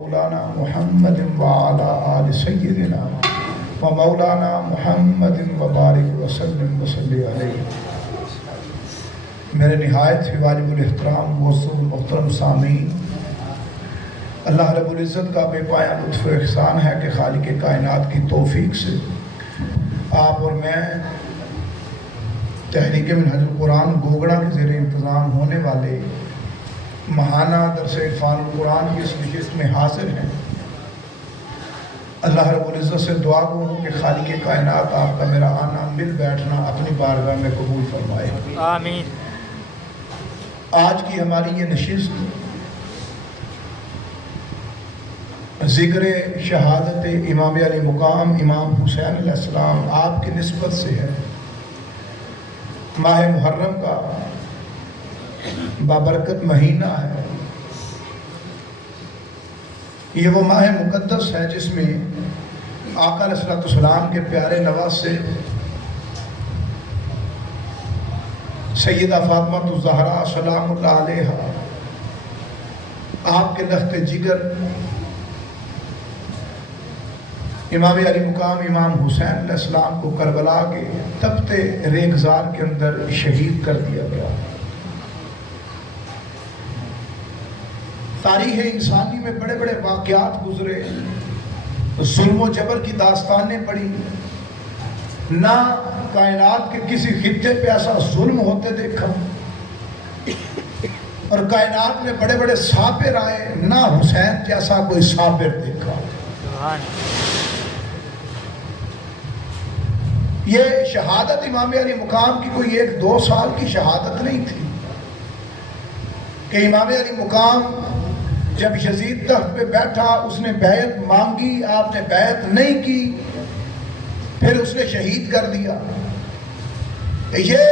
مولانا محمد وعلى آل سیدنا و مولانا محمد وبارک وسلم وصلی علیہ۔ میرے نہایت ہی واجب الاحترام معزز محترم سامعین، اللہ رب العزت کا بے پایہ لطف و احسان ہے کہ خالق کائنات کی توفیق سے آپ اور میں تحریک منہج القرآن گوگڑا کے زیر انتظام ہونے والے ماہانہ درس عرفان القرآن کی اس نشست میں حاضر ہیں۔ اللہ رب العزت سے دعا گو ہوں کہ خالق کائنات آپ کا میرا آنا مل بیٹھنا اپنی بارگاہ میں قبول فرمائے، آمین۔ آج کی ہماری یہ نشست ذکر شہادت امام علی مقام امام حسین علیہ السلام آپ کی نسبت سے ہے۔ ماہ محرم کا بابرکت مہینہ ہے، یہ وہ ماہ مقدس ہے جس میں آقا علیہ السلام کے پیارے نواسے سیدہ فاطمہ الزہرا سلام اللہ علیہا آپ کے لخت جگر امام علی مقام امام حسین علیہ السلام کو کربلا کے تپتے ریگزار کے اندر شہید کر دیا گیا۔ تاریخ انسانی میں بڑے بڑے واقعات گزرے، ظلم و جبر کی داستانیں پڑھی، نہ کائنات کے کسی خطے پہ ایسا ظلم ہوتے دیکھا، اور کائنات میں بڑے بڑے صابر آئے، نہ حسین جیسا کوئی صابر دیکھا۔ یہ شہادت امام علی مقام کی کوئی 1-2 سال کی شہادت نہیں تھی کہ امام علی مقام جب یزید تخت پہ بیٹھا اس نے بیعت مانگی، آپ نے بیعت نہیں کی، پھر اس نے شہید کر دیا۔ یہ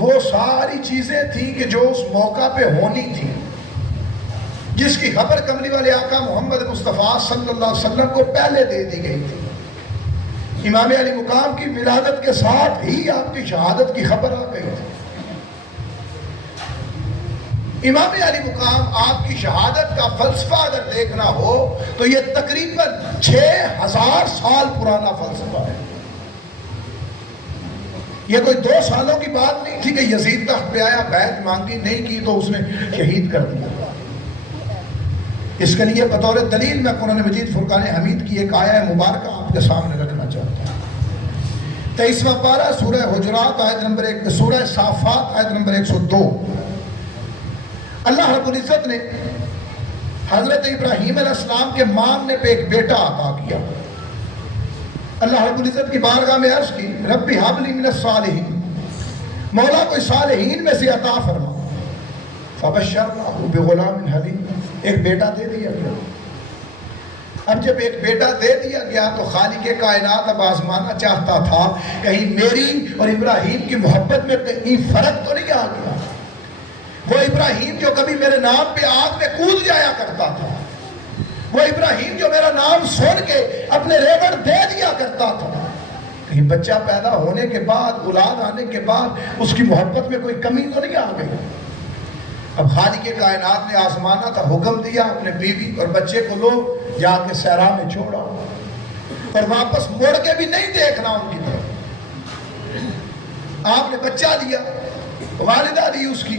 وہ ساری چیزیں تھیں کہ جو اس موقع پہ ہونی تھی، جس کی خبر کملی والے آقا محمد مصطفیٰ صلی اللہ علیہ وسلم کو پہلے دے دی گئی تھی۔ امام علی مقام کی ولادت کے ساتھ ہی آپ کی شہادت کی خبر آ گئی تھی۔ امام علی مقام آپ کی شہادت کا فلسفہ اگر دیکھنا ہو تو یہ تقریباً 6000 سال پرانا فلسفہ ہے۔ یہ کوئی 2 سالوں کی بات نہیں تھی کہ یزید تخت پہ آیا، بیعت مانگی نہیں کی تو اس نے شہید کر دیا۔ اس کے لیے بطور دلیل میں قرآن مجید فرقان حمید کی ایک آیہ مبارکہ آپ کے سامنے رکھنا چاہتا ہوں۔ 23واں پارہ سورہ حجرات آیت نمبر 1، سورہ صافات آیت نمبر 102۔ اللہ رب العزت نے حضرت ابراہیم علیہ السلام کے مانگنے پہ ایک بیٹا عطا کیا۔ اللہ رب العزت کی بارگاہ میں عرض کی، رب ہب لی من الصالحین، مولا کوئی صالحین میں سے عطا فرما۔ فبشرناہ بغلام حلیم، ایک بیٹا دے دیا گیا۔ اب جب ایک بیٹا دے دیا گیا تو خالق کائنات اب آزمانا چاہتا تھا کہیں میری اور ابراہیم کی محبت میں کہیں فرق تو نہیں آ گیا۔ وہ ابراہیم جو کبھی میرے نام پہ آگ میں کود جایا کرتا تھا، وہ ابراہیم جو میرا نام سن کے اپنے ریوڑ دے دیا کرتا تھا، کہیں بچہ پیدا ہونے کے بعد، اولاد آنے کے بعد اس کی محبت میں کوئی کمی تو نہیں آ گئی۔ اب خالق کائنات نے آزمانا تھا، حکم دیا اپنے بیوی اور بچے کو لو جا کے صحرا میں چھوڑا، اور واپس مڑ کے بھی نہیں دیکھنا ان کی طرف۔ آپ نے بچہ دیا، والدہ دی اس کی،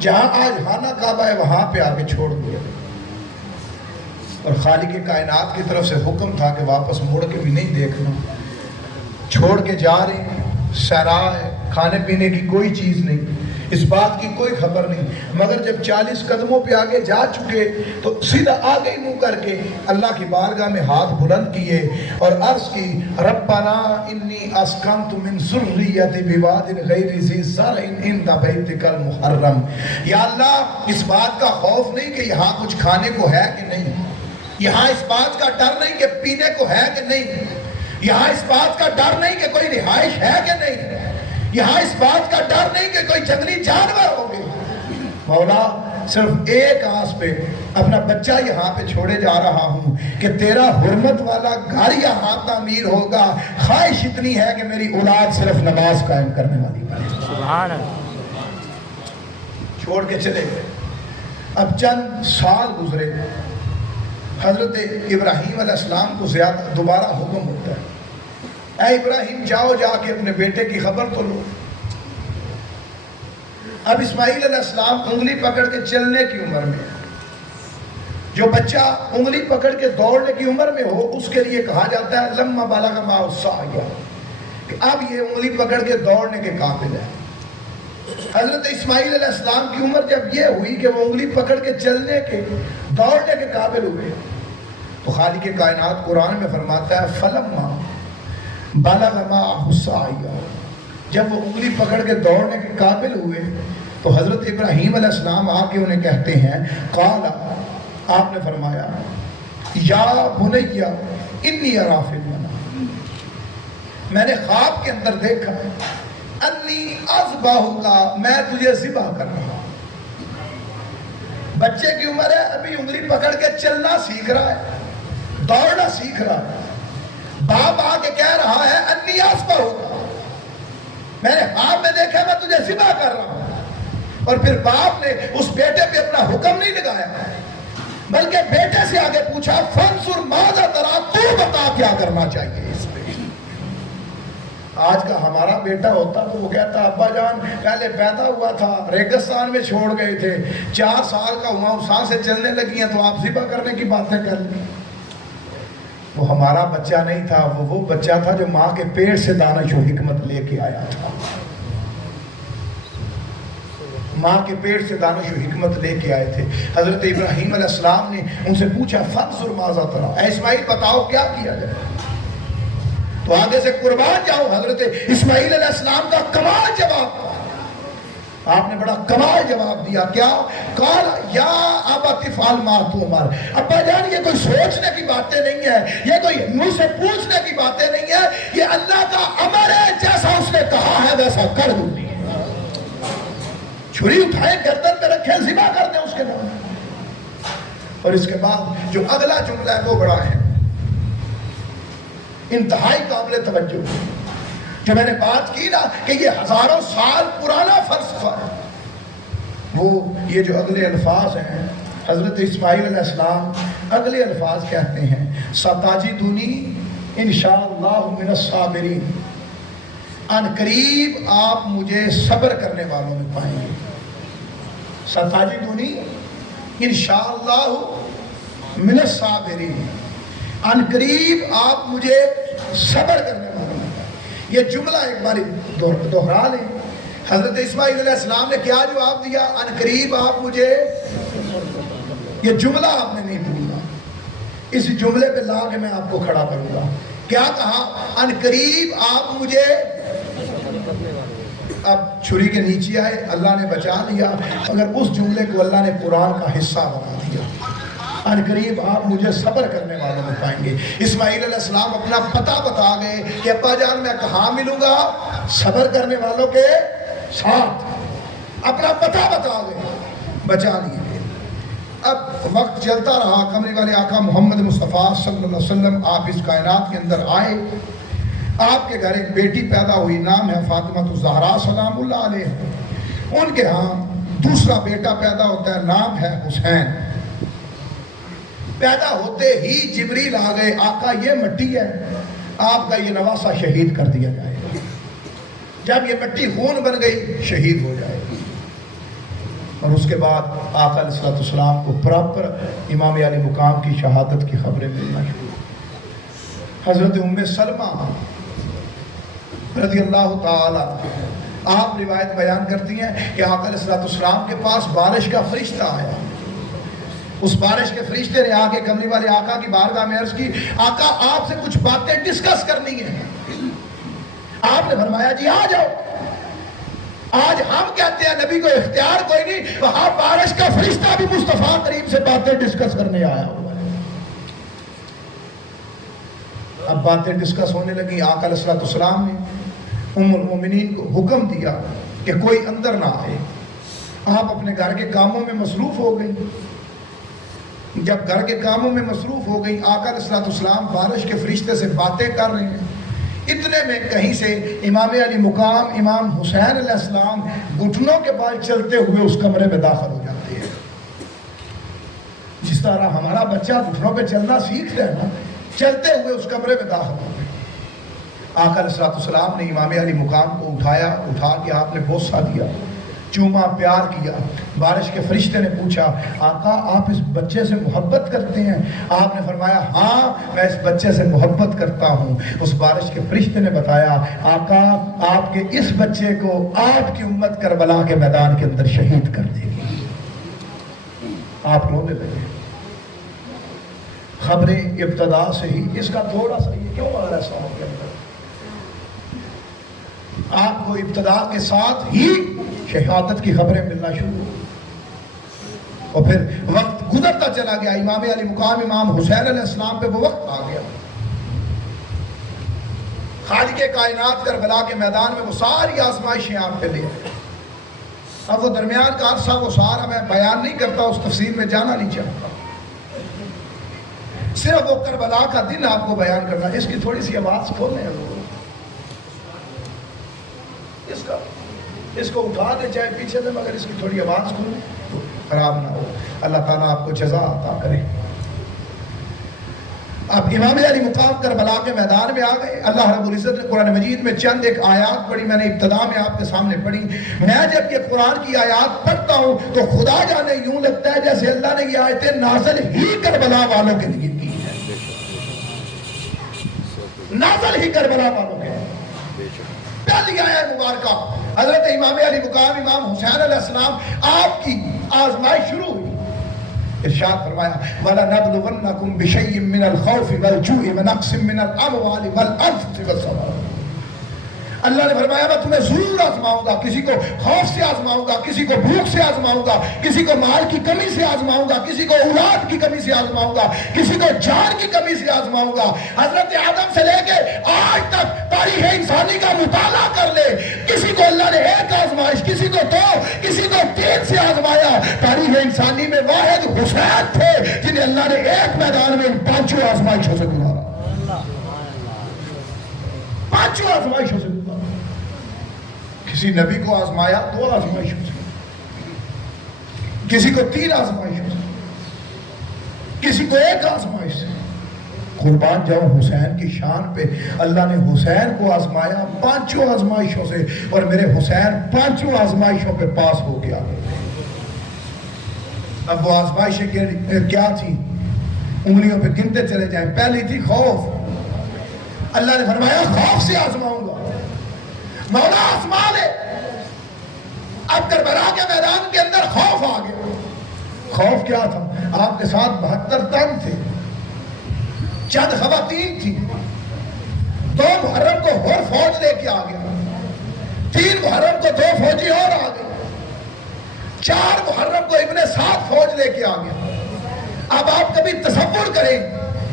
جہاں آج خانہ کعبہ ہے وہاں پہ آ کے چھوڑ دیا، اور خالق کائنات کی طرف سے حکم تھا کہ واپس مڑ کے بھی نہیں دیکھنا۔ چھوڑ کے جا رہے ہیں، صحرا ہے، کھانے پینے کی کوئی چیز نہیں، اس بات کی کوئی خبر نہیں، مگر جب 40 قدموں پہ آگے جا چکے تو سیدھا آگے ہی منہ کر کے اللہ کی بارگاہ میں ہاتھ بلند کیے اور عرض کی، ربنا انی اسکنت من ذریتی بواد غیر ذی زرع عند بیتک المحرم، یا اللہ اس بات کا خوف نہیں کہ یہاں کچھ کھانے کو ہے کہ نہیں، یہاں اس بات کا ڈر نہیں کہ پینے کو ہے کہ نہیں، یہاں اس بات کا ڈر نہیں کہ کوئی رہائش ہے کہ نہیں، یہاں اس بات کا ڈر نہیں کہ کوئی جنگلی جانور ہوگے۔ مولا صرف ایک آس پہ اپنا بچہ یہاں پہ چھوڑے جا رہا ہوں کہ تیرا حرمت والا گھر یہاں تعمیر ہوگا، خواہش اتنی ہے کہ میری اولاد صرف نماز قائم کرنے والی بنے۔ سبحان اللہ۔ چھوڑ کے چلے گئے۔ اب چند سال گزرے، حضرت ابراہیم علیہ السلام کو زیادہ دوبارہ حکم ہوتا ہے، اے ابراہیم جاؤ جا کے اپنے بیٹے کی خبر تو لو۔ اب اسماعیل علیہ السلام انگلی پکڑ کے چلنے کی عمر میں، جو بچہ انگلی پکڑ کے دوڑنے کی عمر میں ہو اس کے لیے کہا جاتا ہے لما بلغ معہ السعی، کہ اب یہ انگلی پکڑ کے دوڑنے کے قابل ہے۔ حضرت اسماعیل علیہ السلام کی عمر جب یہ ہوئی کہ وہ انگلی پکڑ کے چلنے کے دوڑنے کے قابل ہوئے، تو خالق کائنات قرآن میں فرماتا ہے فلما بلغ معہ السعی، جب وہ انگلی پکڑ کے دوڑنے کے قابل ہوئے تو حضرت ابراہیم علیہ السلام آ کے انہیں کہتے ہیں قال، آپ نے فرمایا یا بنی انی اری فی المنام، میں نے خواب کے اندر دیکھا انی اذبحک، میں تجھے ذبح کر رہا ہوں۔ بچے کی عمر ہے، ابھی انگلی پکڑ کے چلنا سیکھ رہا ہے، دوڑنا سیکھ رہا ہے، باپ آ کے کہہ رہا ہے انی اذبحک، میں نے خواب میں دیکھا میں تجھے ذبح کر رہا ہوں۔ اور پھر باپ نے اس بیٹے پہ اپنا حکم نہیں لگایا بلکہ بیٹے سے آگے پوچھا فانظر ماذا تری، تو بتا کیا کرنا چاہیے اس پہ۔ آج کا ہمارا بیٹا ہوتا تو وہ کہتا ابا جان پہلے پیدا ہوا تھا ریگستان میں چھوڑ گئے تھے، 4 سال کا ہوا سانسیں چلنے لگی ہیں تو آپ ذبح کرنے کی باتیں کر لی۔ وہ ہمارا بچہ نہیں تھا، وہ بچہ تھا جو ماں کے پیٹ سے دانش و حکمت لے کے آیا تھا، ماں کے پیٹ سے دانش و حکمت لے کے آئے تھے۔ حضرت ابراہیم علیہ السلام نے ان سے پوچھا فانظر ماذا تری، اے اسماعیل بتاؤ کیا کیا جائے۔ تو آگے سے قربان جاؤ، حضرت اسماعیل علیہ السلام کا کمال جواب، آپ نے بڑا کمال جواب دیا، کیا قال یا ابت افعل ما تؤمر، ابا جان یہ کوئی سوچنے کی باتیں نہیں ہے، یہ کوئی مجھ سے پوچھنے کی باتیں نہیں ہے، یہ اللہ کا امر ہے، جیسا اس نے کہا ہے ویسا کر دوں گی۔ چھری اٹھائیں گردن پہ رکھیں ذبح کر دیں اس کے نام۔ اور اس کے بعد جو اگلا جملہ ہے وہ بڑا ہے، انتہائی قابل توجہ، جو میں نے بات کی نا کہ یہ ہزاروں سال پرانا فلسفہ ہے، وہ یہ جو اگلے الفاظ ہیں حضرت اسماعیل علیہ السلام اگلے الفاظ کہتے ہیں ستاجدونی انشاءاللہ من الصابرین، ان قریب آپ مجھے صبر کرنے والوں میں پائیں گے۔ ستاجدونی انشاءاللہ من الصابرین، ان قریب آپ مجھے صبر کرنے والوں میں پائیں گے۔ یہ جملہ ایک بار دوہرا لیں، حضرت اسماعیل علیہ السلام نے کیا جواب دیا؟ ان قریب آپ مجھے، یہ جملہ آپ نے نہیں بھولنا، اس جملے پہ لا کے میں آپ کو کھڑا کروں گا۔ کیا کہا؟ ان قریب آپ مجھے، اب چھری کے نیچے آئے، اللہ نے بچا لیا، اگر اس جملے کو اللہ نے قرآن کا حصہ بنا دیا، ان قریب آپ مجھے صبر کرنے والوں میں پائیں گے۔ اسماعیل علیہ السلام اپنا پتہ بتا گئے کہ ابا جان میں کہاں ملوں گا؟ صبر کرنے والوں کے ساتھ، اپنا پتہ بتا گئے، بچا لیے۔ اب وقت چلتا رہا، کملی والے آقا محمد مصطفیٰ صلی اللہ علیہ وسلم آپ اس کائنات کے اندر آئے، آپ کے گھر ایک بیٹی پیدا ہوئی، نام ہے فاطمہ الزہرا سلام اللہ علیہ۔ ان کے ہاں دوسرا بیٹا پیدا ہوتا ہے، نام ہے حسین۔ پیدا ہوتے ہی جبریل آ گئے، آقا یہ مٹی ہے، آپ کا یہ نواسہ شہید کر دیا جائے گا، جب یہ مٹی خون بن گئی شہید ہو جائے گی۔ اور اس کے بعد آقا علیہ السلام کو پراپر امام علی مقام کی شہادت کی خبریں ملنا شروع۔ حضرت ام سلمہ رضی اللہ تعالی، آپ روایت بیان کرتی ہیں کہ آقا علیہ السلام کے پاس بارش کا فرشتہ آیا، اس بارش کے فرشتے نے آ کے کملی والے آقا کی بارگاہ میں عرض کی، آقا آپ سے کچھ باتیں ڈسکس کرنی ہیں۔ آپ نے فرمایا جی آ جاؤ۔ آج ہم کہتے ہیں نبی کو اختیار کوئی نہیں، وہاں بارش کا فرشتہ بھی مصطفیٰ کریم سے باتیں ڈسکس کرنے آیا ہوا ہے۔ اب باتیں ڈسکس ہونے لگی، آقا علیہ السلام نے ام المومنین کو حکم دیا کہ کوئی اندر نہ آئے، آپ اپنے گھر کے کاموں میں مصروف ہو گئی۔ جب گھر کے کاموں میں مصروف ہو گئی، آقا علیہ السلام بارش کے فرشتے سے باتیں کر رہے ہیں، اتنے میں کہیں سے امام علی مقام امام حسین علیہ السلام گھٹنوں کے بال چلتے ہوئے اس کمرے میں داخل ہو جاتے ہیں۔ جس طرح ہمارا بچہ گھٹنوں پہ چلنا سیکھ رہا ہے نا، چلتے ہوئے اس کمرے میں داخل ہو گئے۔ آقا علیہ الصلوۃ والسلام نے امام علی مقام کو اٹھا کے آپ نے بوسہ دیا، چوما، پیار کیا۔ بارش کے فرشتے نے پوچھا آقا آپ اس بچے سے محبت کرتے ہیں؟ آپ نے فرمایا ہاں میں اس بچے سے محبت کرتا ہوں۔ اس بارش کے فرشتے نے بتایا آقا آپ کے اس بچے کو آپ کی امت کربلا کے میدان کے اندر شہید کر دے گی۔ آپ رونے لگے۔ خبریں ابتدا سے ہی، اس کا تھوڑا سا یہ کیوں آ رہا ہے ساؤنڈ کے اندر؟ آپ کو ابتدا کے ساتھ ہی شہادت کی خبریں ملنا شروع ہو، اور پھر وقت گزرتا چلا گیا۔ امام علی مقام امام حسین علیہ السلام پہ وہ وقت آ گیا، خالق کائنات کربلا کے میدان میں وہ ساری آزمائشیں آپ پہ لے آئے۔ اب وہ درمیان کا عرصہ وہ سارا میں بیان نہیں کرتا، اس تفصیل میں جانا نہیں چاہتا، صرف وہ کربلا کا دن آپ کو بیان کرنا۔ اس کی تھوڑی سی آواز کھولیں لوگوں، اس کو اٹھا دے چاہے پیچھے سے، مگر اس کی تھوڑی آواز کھولیں تو خراب نہ ہو۔ اللہ تعالیٰ آپ کو جزا عطا کرے۔ اب امام علی مقام کربلا کے میدان میں آ گئے۔ اللہ رب العزت نے قرآن مجید میں چند ایک آیات پڑھی، میں نے ابتدا میں آپ کے سامنے پڑھی۔ میں جب یہ قرآن کی آیات پڑھتا ہوں تو خدا جانے یوں لگتا ہے جیسے اللہ نے یہ آیتیں نازل ہی کربلا والوں کے لیے کی ہیں، نازل ہی کربلا والوں کے لیے۔ پہلی آیت مبارکہ حضرت امام علی مقام امام حسین علیہ السلام آپ کی آزمائش شروع ہوئی۔ ارشاد فرمایا وَلَنَبْلُوَنَّكُمْ بِشَيْءٍ مِّنَ الْخَوْفِ وَالْجُوعِ وَنَقْصٍ مِّنَ الْأَمْوَالِ وَالْأَنفُسِ وَالثَّمَرَاتِ۔ اللہ نے فرمایا میں تمہیں ضرور آزماؤں گا، کسی کو خوف سے آزماؤں گا، کسی کو بھوک سے آزماؤں گا، کسی کو مال کی کمی سے آزماؤں گا، کسی کو اولاد کی کمی سے آزماؤں گا، کسی کو جان کی کمی سے آزماؤں گا۔ حضرت آدم سے لے کے آج تک تاریخ انسانی کا مطالعہ کر لے، کسی کو اللہ نے ایک آزمائش، کسی کو دو، کسی کو تین سے آزمایا۔ تاریخ انسانی میں واحد حسین تھے جنہیں اللہ نے ایک میدان میں ان پانچوں آزمائشوں سے گزارا، پانچوں آزمائشوں سے گزارا۔ کسی نبی کو آزمایا 2 آزمائشوں سے، کسی کو 3 آزمائشوں سے، کسی کو 1 آزمائش سے۔ قربان جاؤں حسین کی شان پہ، اللہ نے حسین کو آزمایا 5 آزمائشوں سے، اور میرے حسین 5 آزمائشوں پہ پاس ہو گیا۔ اب وہ آزمائشیں کیا تھی؟ انگلیوں پہ گنتے چلے جائیں۔ پہلی تھی خوف۔ اللہ نے فرمایا خوف سے آزماؤں گا، مولا آزما لے۔ اب کربلا کے میدان کے اندر خوف آ گیا۔ خوف کیا تھا؟ آپ کے ساتھ 72 تن تھے، چند خواتین تھی، 2 محرم کو اور فوج لے کے آ گیا، 3 محرم کو 2 فوجی اور آ گئے، 4 محرم کو ابن سعد فوج لے کے آ گیا۔ اب آپ کبھی تصور کریں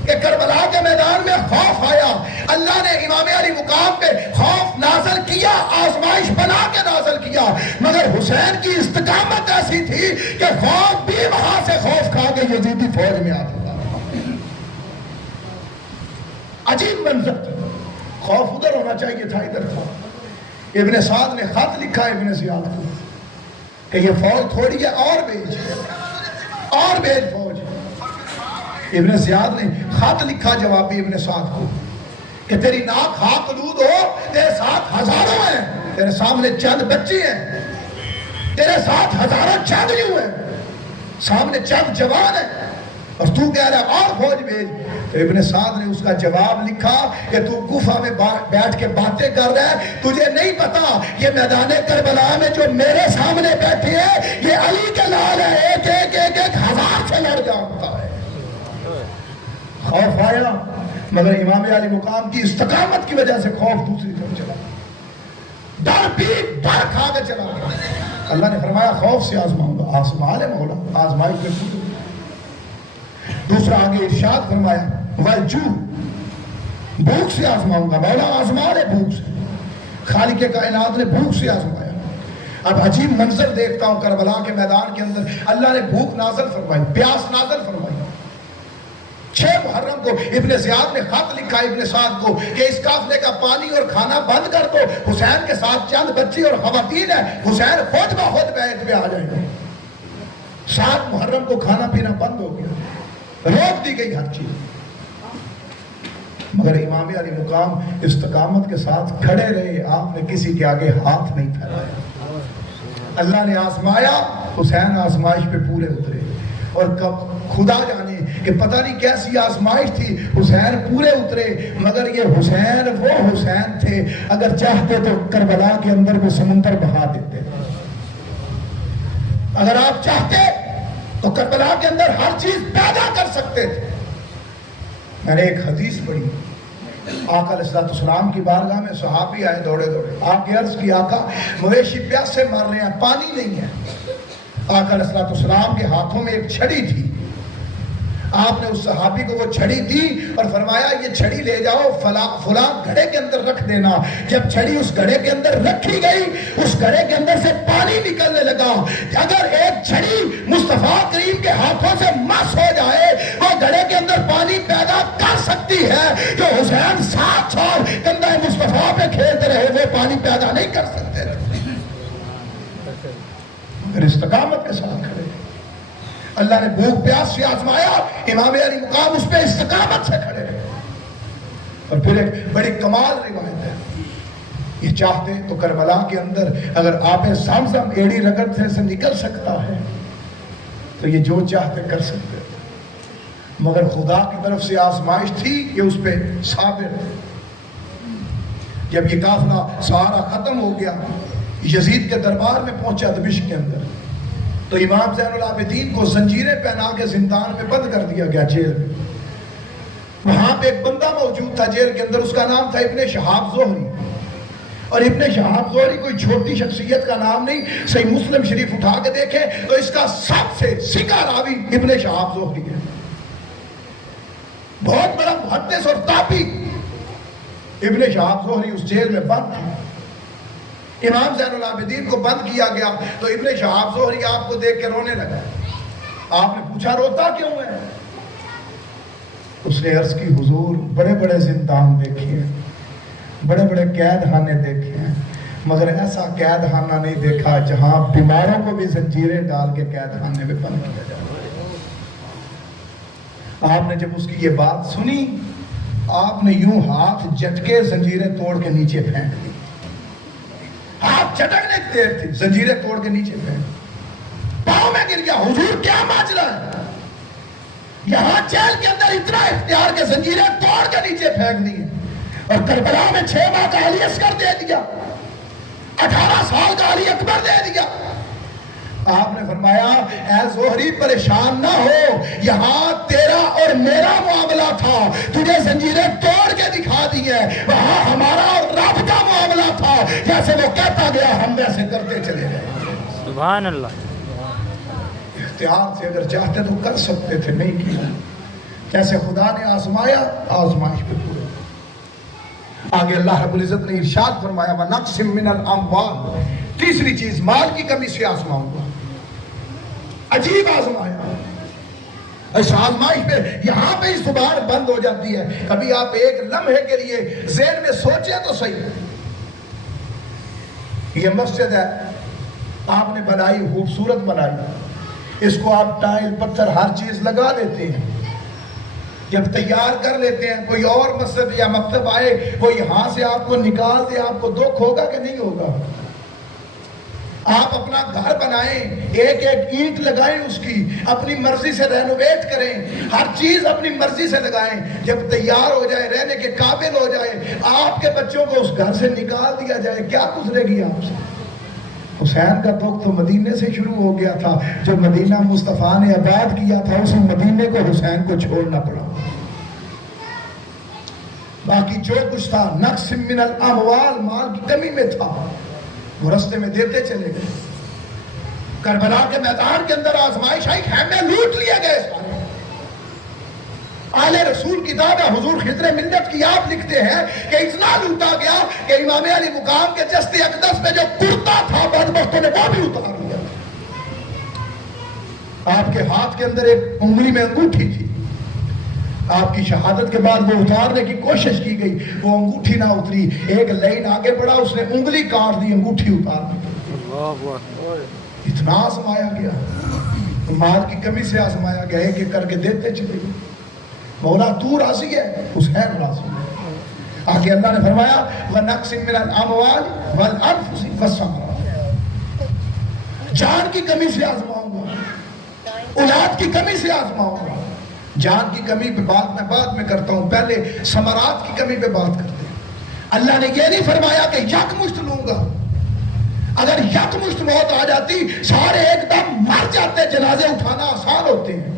کہ کربلا کے میدان میں خوف آیا، اللہ نے امام علی مقام پہ خوف نازل کیا، آزمائش بنا کے نازل کیا، مگر حسین کی استقامت ایسی تھی کہ خوف بھی وہاں سے خوف کھا کے یزیدی فوج میں آ چکا۔ عجیب منظر تھا، خوف ادھر ہونا چاہیے تھا، ادھر تھا۔ ابن سعد نے خط لکھا ابن زیاد کو کہ یہ فوج تھوڑی ہے، اور بھیج فوج۔ ابن زیاد نے خط لکھا جوابی ابن سعد کو کہ تیری ناک خاک آلود ہو، تیرے ساتھ ہزاروں ہیں، تیرے سامنے چند بچے ہیں، تیرے ساتھ ہزاروں چادریوں ہیں، سامنے چند جوان ہیں، اور تو کہہ رہا اور فوج بھیج۔ تو ابن سعد نے اس کا جواب لکھا کہ تو گفا میں بیٹھ کے باتیں کر رہا ہے، تجھے نہیں پتا یہ میدان کربلا میں جو میرے سامنے بیٹھے ہیں یہ علی کے لال ہے، ایک ایک ایک ایک ہزار سے لڑ جانتا ہے۔ خوف آیا، مگر امام علی مقام کی استقامت کی وجہ سے خوف دوسری طرف چلا، ڈر کھا کے چلا گیا۔ اللہ نے فرمایا خوف سے آزماؤں گا، آزما لے مولا، آزمائی پہ پوچھو۔ دوسرا آگے ارشاد فرمایا والجوع، بھوک سے آزماؤں گا، مولا آزما لے بھوک سے۔ خالق کائنات نے بھوک سے آزمایا۔ اب عجیب منظر دیکھتا ہوں کربلا کے میدان کے اندر، اللہ نے بھوک نازل فرمائی، پیاس نازل فرمائی۔ 6 محرم کو ابن زیاد نے خط لکھا ابن سعد کو کہ اس قافلے کا پانی اور کھانا بند کر دو، حسین کے ساتھ چند بچے اور خواتین ہیں، حسین خود بخود بیعت پہ آ جائیں گے۔ 7 محرم کو کھانا پینا بند ہو گیا۔ روک دی گئی ہر چیز، مگر امام علی مقام استقامت کے ساتھ کھڑے رہے، آپ نے کسی کے آگے ہاتھ نہیں پھیلایا۔ اللہ نے آزمایا، حسین آزمائش پہ پورے اترے، اور کب خدا جانے کہ پتہ نہیں کیسی آزمائش تھی، حسین پورے اترے، مگر یہ حسین وہ حسین تھے اگر چاہتے تو کربلا کے اندر وہ سمندر بہا دیتے، اگر آپ چاہتے تو کربلا کے اندر ہر چیز پیدا کر سکتے تھے۔ میں نے ایک حدیث پڑھی، آقا علیہ السلام کی بارگاہ میں صحابی آئے دوڑے دوڑے، آپ نے عرض کی آقا مویشی پیاس سے مر رہے ہیں، پانی نہیں ہے۔ آقا علیہ السلام کے ہاتھوں میں ایک چھڑی تھی، آپ نے اس صحابی کو وہ چھڑی دی اور فرمایا یہ چھڑی لے جاؤ فلاں گھڑے کے اندر رکھ دینا۔ جب چھڑی اس گھڑے کے اندر رکھی گئی، اس گھڑے کے اندر سے پانی نکلنے لگا۔ اگر ایک چھڑی مصطفیٰ کریم کے ہاتھوں سے مس ہو جائے، وہ گھڑے کے اندر پانی پیدا کر سکتی ہے، جو حسین 7 سال کندھے مصطفیٰ پہ کھیلتے رہے وہ پانی پیدا نہیں کر سکتے تھے، مگر استقامت کے ساتھ کھڑے۔ اللہ نے بھوک پیاس سے آزمایا، امام علی مقام اس پہ استقامت سے کھڑے رہے۔ اور پھر ایک بڑی کمال روایت ہے، یہ چاہتے تو کربلا کے اندر اگر آب زمزم ایڑی رگڑ سے نکل سکتا ہے تو یہ جو چاہتے کر سکتے، مگر خدا کی طرف سے آزمائش تھی کہ اس پہ صابر۔ جب یہ قافلہ سارا ختم ہو گیا، یزید کے دربار میں پہنچا دمشق کے اندر، تو امام زین العابدین کو زنجیریں پہنا کے زندان میں بند کر دیا گیا، جیل میں۔ وہاں پہ ایک بندہ موجود تھا جیل کے اندر، اس کا نام تھا ابن شہاب زہری، اور ابن شہاب زہری کوئی چھوٹی شخصیت کا نام نہیں، صحیح مسلم شریف اٹھا کے دیکھیں تو اس کا سب سے سکا راوی ابن شہاب زہری ہے، بہت بڑا محدث اور تابعی۔ ابن شہاب زہری اس جیل میں بند تھا، امام زین العابدین کو بند کیا گیا تو ابن شہاب زہری آپ کو دیکھ کے رونے لگا۔ آپ نے پوچھا روتا کیوں ہے؟ اس نے عرض کی حضور بڑے بڑے زندان دیکھے ہیں، بڑے بڑے قید خانے دیکھے ہیں، مگر ایسا قید خانہ نہیں دیکھا جہاں بیماروں کو بھی زنجیریں ڈال کے قید خانے میں بند کیا جائے۔ آپ نے جب اس کی یہ بات سنی، آپ نے یوں ہاتھ جھٹکے زنجیریں توڑ کے نیچے پھینک دی، ہاتھ جھٹکنے کی دیر تھی، زنجیریں توڑ کے نیچے پھینک، پاؤں میں گر گیا۔ حضور کیا ماجرا ہے؟ یہاں جیل کے اندر اتنا اختیار کے زنجیریں توڑ کے نیچے پھینک دی ہیں، اور کربلا میں 6 ماہ کا علی اصغر دے دیا، 18 سال کا علی اکبر دے دیا۔ آپ نے فرمایا اے زہری پریشان نہ ہو، یہاں تیرا اور میرا معاملہ تھا، تجھے زنجیریں توڑ کے دکھا دی ہیں، وہاں ہمارا اور رب کا معاملہ تھا، جیسے وہ کہتا گیا ہم ویسے کرتے چلے گئے۔ سبحان اللہ۔ اختیار سے اگر چاہتے تو کر سکتے تھے، نہیں کیا۔ جیسے خدا نے آزمایا، آزمائش پہ پورے۔ آگے اللہ رب العزت نے ارشاد فرمایا وَنَقْسٍ مِّنَ الْأَمْوَالِ، تیسری چیز مال کی کمی سے آزماؤں گا۔ عجیب آزمایا، اس آزمائش پہ یہاں پہ ہی زبان بند ہو جاتی ہے۔ کبھی آپ ایک لمحے کے لیے ذہن میں سوچیں تو صحیح، یہ مسجد ہے آپ نے بنائی، خوبصورت بنائی، اس کو آپ ٹائل پتھر ہر چیز لگا لیتے ہیں، جب تیار کر لیتے ہیں کوئی اور مسجد یا مکتب آئے وہ یہاں سے آپ کو نکال دے، آپ کو دکھ ہوگا کہ نہیں ہوگا؟ آپ اپنا گھر بنائیں، ایک ایک اینٹ لگائیں، اس کی اپنی مرضی سے رینوویٹ کریں، ہر چیز اپنی مرضی سے لگائیں، جب تیار ہو جائے، رہنے کے قابل ہو جائے، آپ کے بچوں کو اس گھر سے نکال دیا جائے، کیا گزرے گی آپ سے؟ حسین کا دکھ تو مدینے سے شروع ہو گیا تھا، جو مدینہ مصطفیٰ نے آباد کیا تھا اسی مدینے کو حسین کو چھوڑنا پڑا۔ باقی جو کچھ تھا نقص من الاموال، مال کی کمی میں تھا، وہ رستے میں دیتے چلے گئے۔ کربلا کے میدان کے اندر آزمائش آئی، خیمے لوٹ لیے گئے سارے۔ آل رسول کتاب ہے حضور خضر ملت کی، آپ لکھتے ہیں کہ اتنا لوٹا گیا کہ امام علی مقام کے جسد اقدس میں جو کرتا تھا بدبختوں نے وہ بھی اتار لیا۔ آپ کے ہاتھ کے اندر ایک انگلی میں انگوٹھی تھی، آپ کی شہادت کے بعد وہ اتارنے کی کوشش کی گئی، وہ انگوٹھی نہ اتری، ایک لائن آگے بڑھا، اس نے انگلی کاٹ دی، انگوٹھی اتار دی۔ اتنا آزمایا گیا، مال کی کمی سے آزمایا گیا ہے کہ کر کے دیتے چلے گئے. مولا تو راضی ہے, حسین راضی ہے. آگے اللہ نے فرمایا وَنَقْسٍ مِّنَ الْأَمْوَالِ وَالْأَنفُسِ وَالثَّمَرَاتِ, جان کی کمی سے آزماؤں گا, اولاد کی کمی سے آزماؤں گا. جان کی کمی پہ بات میں بعد میں کرتا ہوں, پہلے ثمرات کی کمی پہ بات کرتے ہیں. اللہ نے یہ نہیں فرمایا کہ یک مشت لوں گا. اگر یک مشت موت آ جاتی سارے ایک دم مر جاتے, جنازے اٹھانا آسان ہوتے ہیں.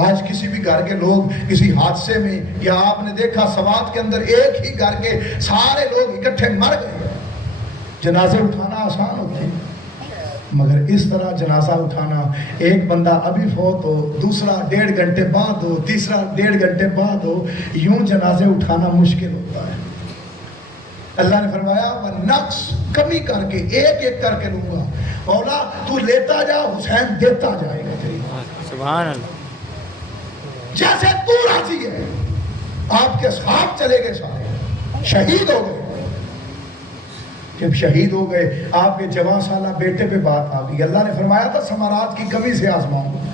آج کسی بھی گھر کے لوگ کسی حادثے میں, یا آپ نے دیکھا سوات کے اندر ایک ہی گھر کے سارے لوگ اکٹھے مر گئے, جنازے اٹھانا آسان ہوتے ہیں. مگر اس طرح جنازہ اٹھانا, ایک بندہ ابھی فوت ہو, دوسرا 1.5 گھنٹے بعد ہو, تیسرا 1.5 گھنٹے بعد ہو, یوں جنازے اٹھانا مشکل ہوتا ہے. اللہ نے فرمایا نقص کمی کر کے ایک ایک کر کے لوں گا. مولا تو لیتا جا, حسین دیتا جائے گا. سبحان اللہ. جیسے تو راضی ہے. آپ کے اصحاب چلے گئے, سارے شہید ہو گئے. جب شہید ہو گئے آپ کے جوان سالہ بیٹے پہ بات آ گئی. اللہ نے فرمایا تھا ثمرات کی کمی سے آزماؤں گا.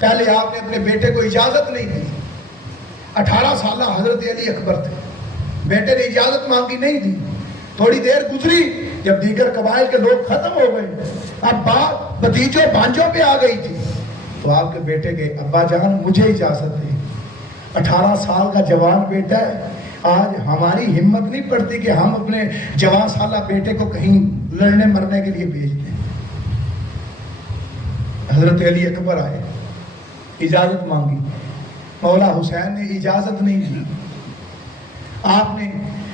پہلے آپ نے اپنے بیٹے کو اجازت نہیں دی. 18 سالہ حضرت علی اکبر تھے, بیٹے نے اجازت مانگی, نہیں دی. تھوڑی دیر گزری, جب دیگر قبائل کے لوگ ختم ہو گئے, اب بات بھتیجوں بھانجوں پہ آ گئی تھی, تو آپ کے بیٹے کے ابا جان مجھے اجازت دی. 18 سال کا جوان بیٹا ہے. آج ہماری ہمت نہیں پڑتی کہ ہم اپنے جوان سالہ بیٹے کو کہیں لڑنے مرنے کے لیے بھیج دیں. حضرت علی اکبر آئے, اجازت مانگی, مولا حسین نے اجازت نہیں دی. آپ نے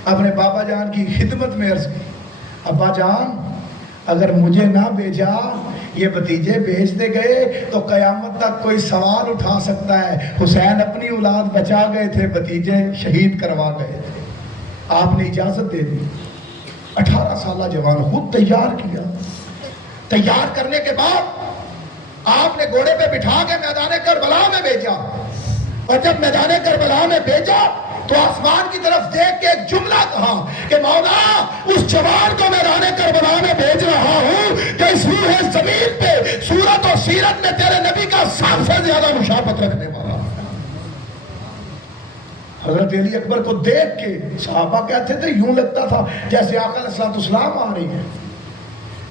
اپنے بابا جان کی خدمت میں عرض کی, ابا جان اگر مجھے نہ بھیجا, یہ بھتیجے بھیجتے گئے تو قیامت تک کوئی سوال اٹھا سکتا ہے. حسین اپنی اولاد بچا گئے تھے, بھتیجے شہید کروا گئے تھے. آپ نے اجازت دے دی. 18 سالہ جوان خود تیار کیا. تیار کرنے کے بعد آپ نے گھوڑے پہ بٹھا کے میدان کربلا میں بھیجا. اور جب میدان کربلا میں بھیجا تو آسمان کی طرف دیکھ کے ایک جملہ کہا کہ مولا اس جوان کو میدان کربلا میں بھیج رہا ہوں کہ اس روح زمین پہ صورت اور سیرت میں تیرے نبی کا سب سے زیادہ مشابہت رکھنے والا. حضرت علی اکبر کو دیکھ کے صحابہ کہتے تھے یوں لگتا تھا جیسے آقا علیہ السلام آ رہی ہے.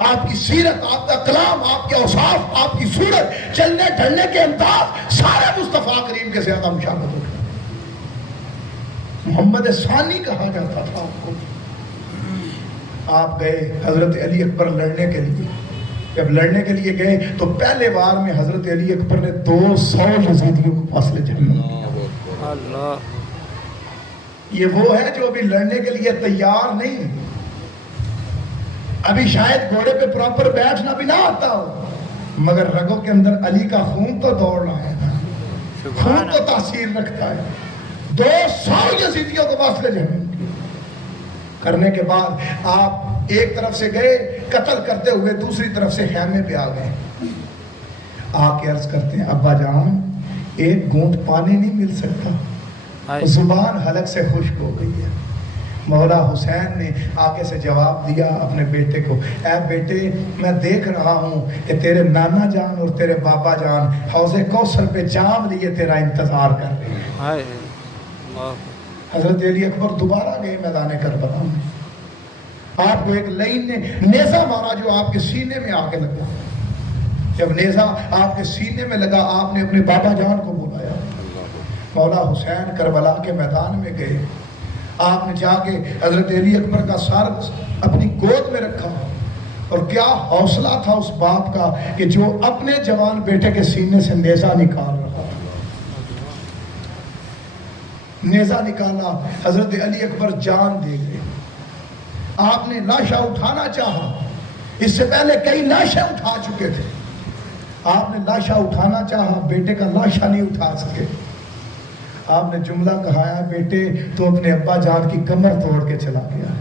آپ کی سیرت, آپ کا کلام, آپ کے اوصاف, آپ کی صورت, چلنے ڈھلنے کے انداز سارے مصطفیٰ کریم کے زیادہ مشابہت ہوتے. محمد ثانی کہا جاتا تھا آپ کو. آپ گئے حضرت علی اکبر لڑنے کے لیے. جب لڑنے کے لیے گئے تو پہلے وار میں حضرت علی اکبر نے 200 یزیدیوں کو فاصلے جہنم کیا. یہ وہ ہے جو ابھی لڑنے کے لیے تیار نہیں, ابھی شاید گھوڑے پہ پراپر بیٹھنا بھی نہ آتا ہو, مگر رگوں کے اندر علی کا خون تو دوڑ رہا ہے, خون تو تاثیر رکھتا ہے. 200 یزیدیوں کو فاصلے جہنم کرنے کے بعد آپ ایک طرف سے گئے قتل کرتے ہوئے, دوسری طرف سے خیمے پہ آ گئے. آ کے عرض کرتے ہیں ابا جان ایک گھونٹ پانی نہیں مل سکتا, زبان حلق سے خشک ہو گئی ہے. مولا حسین نے آگے سے جواب دیا اپنے بیٹے کو, اے بیٹے میں دیکھ رہا ہوں کہ تیرے نانا جان اور تیرے بابا جان حوض کوثر پہ جام لیے تیرا انتظار کر رہے ہیں. حضرت علی اکبر دوبارہ گئے میدان کربلا میں. آپ کو ایک لائن نے نیزہ مارا جو آپ کے سینے میں آ کے لگا. جب نیزہ آپ کے سینے میں لگا آپ نے اپنے بابا جان کو بلایا. مولا حسین کربلا کے میدان میں گئے. آپ نے جا کے حضرت علی اکبر کا سر اپنی گود میں رکھا. اور کیا حوصلہ تھا اس باپ کا کہ جو اپنے جوان بیٹے کے سینے سے نیزہ نکال رہا تھا. نیزہ نکالا, حضرت علی اکبر جان دے گئے. آپ نے لاشا اٹھانا چاہا, اس سے پہلے کئی لاشیں اٹھا چکے تھے. آپ نے لاشا اٹھانا چاہا, بیٹے کا لاشا نہیں اٹھا سکے. آپ نے جملہ کہا ہے بیٹے تو اپنے ابا جان کی کمر توڑ کے چلا گیا.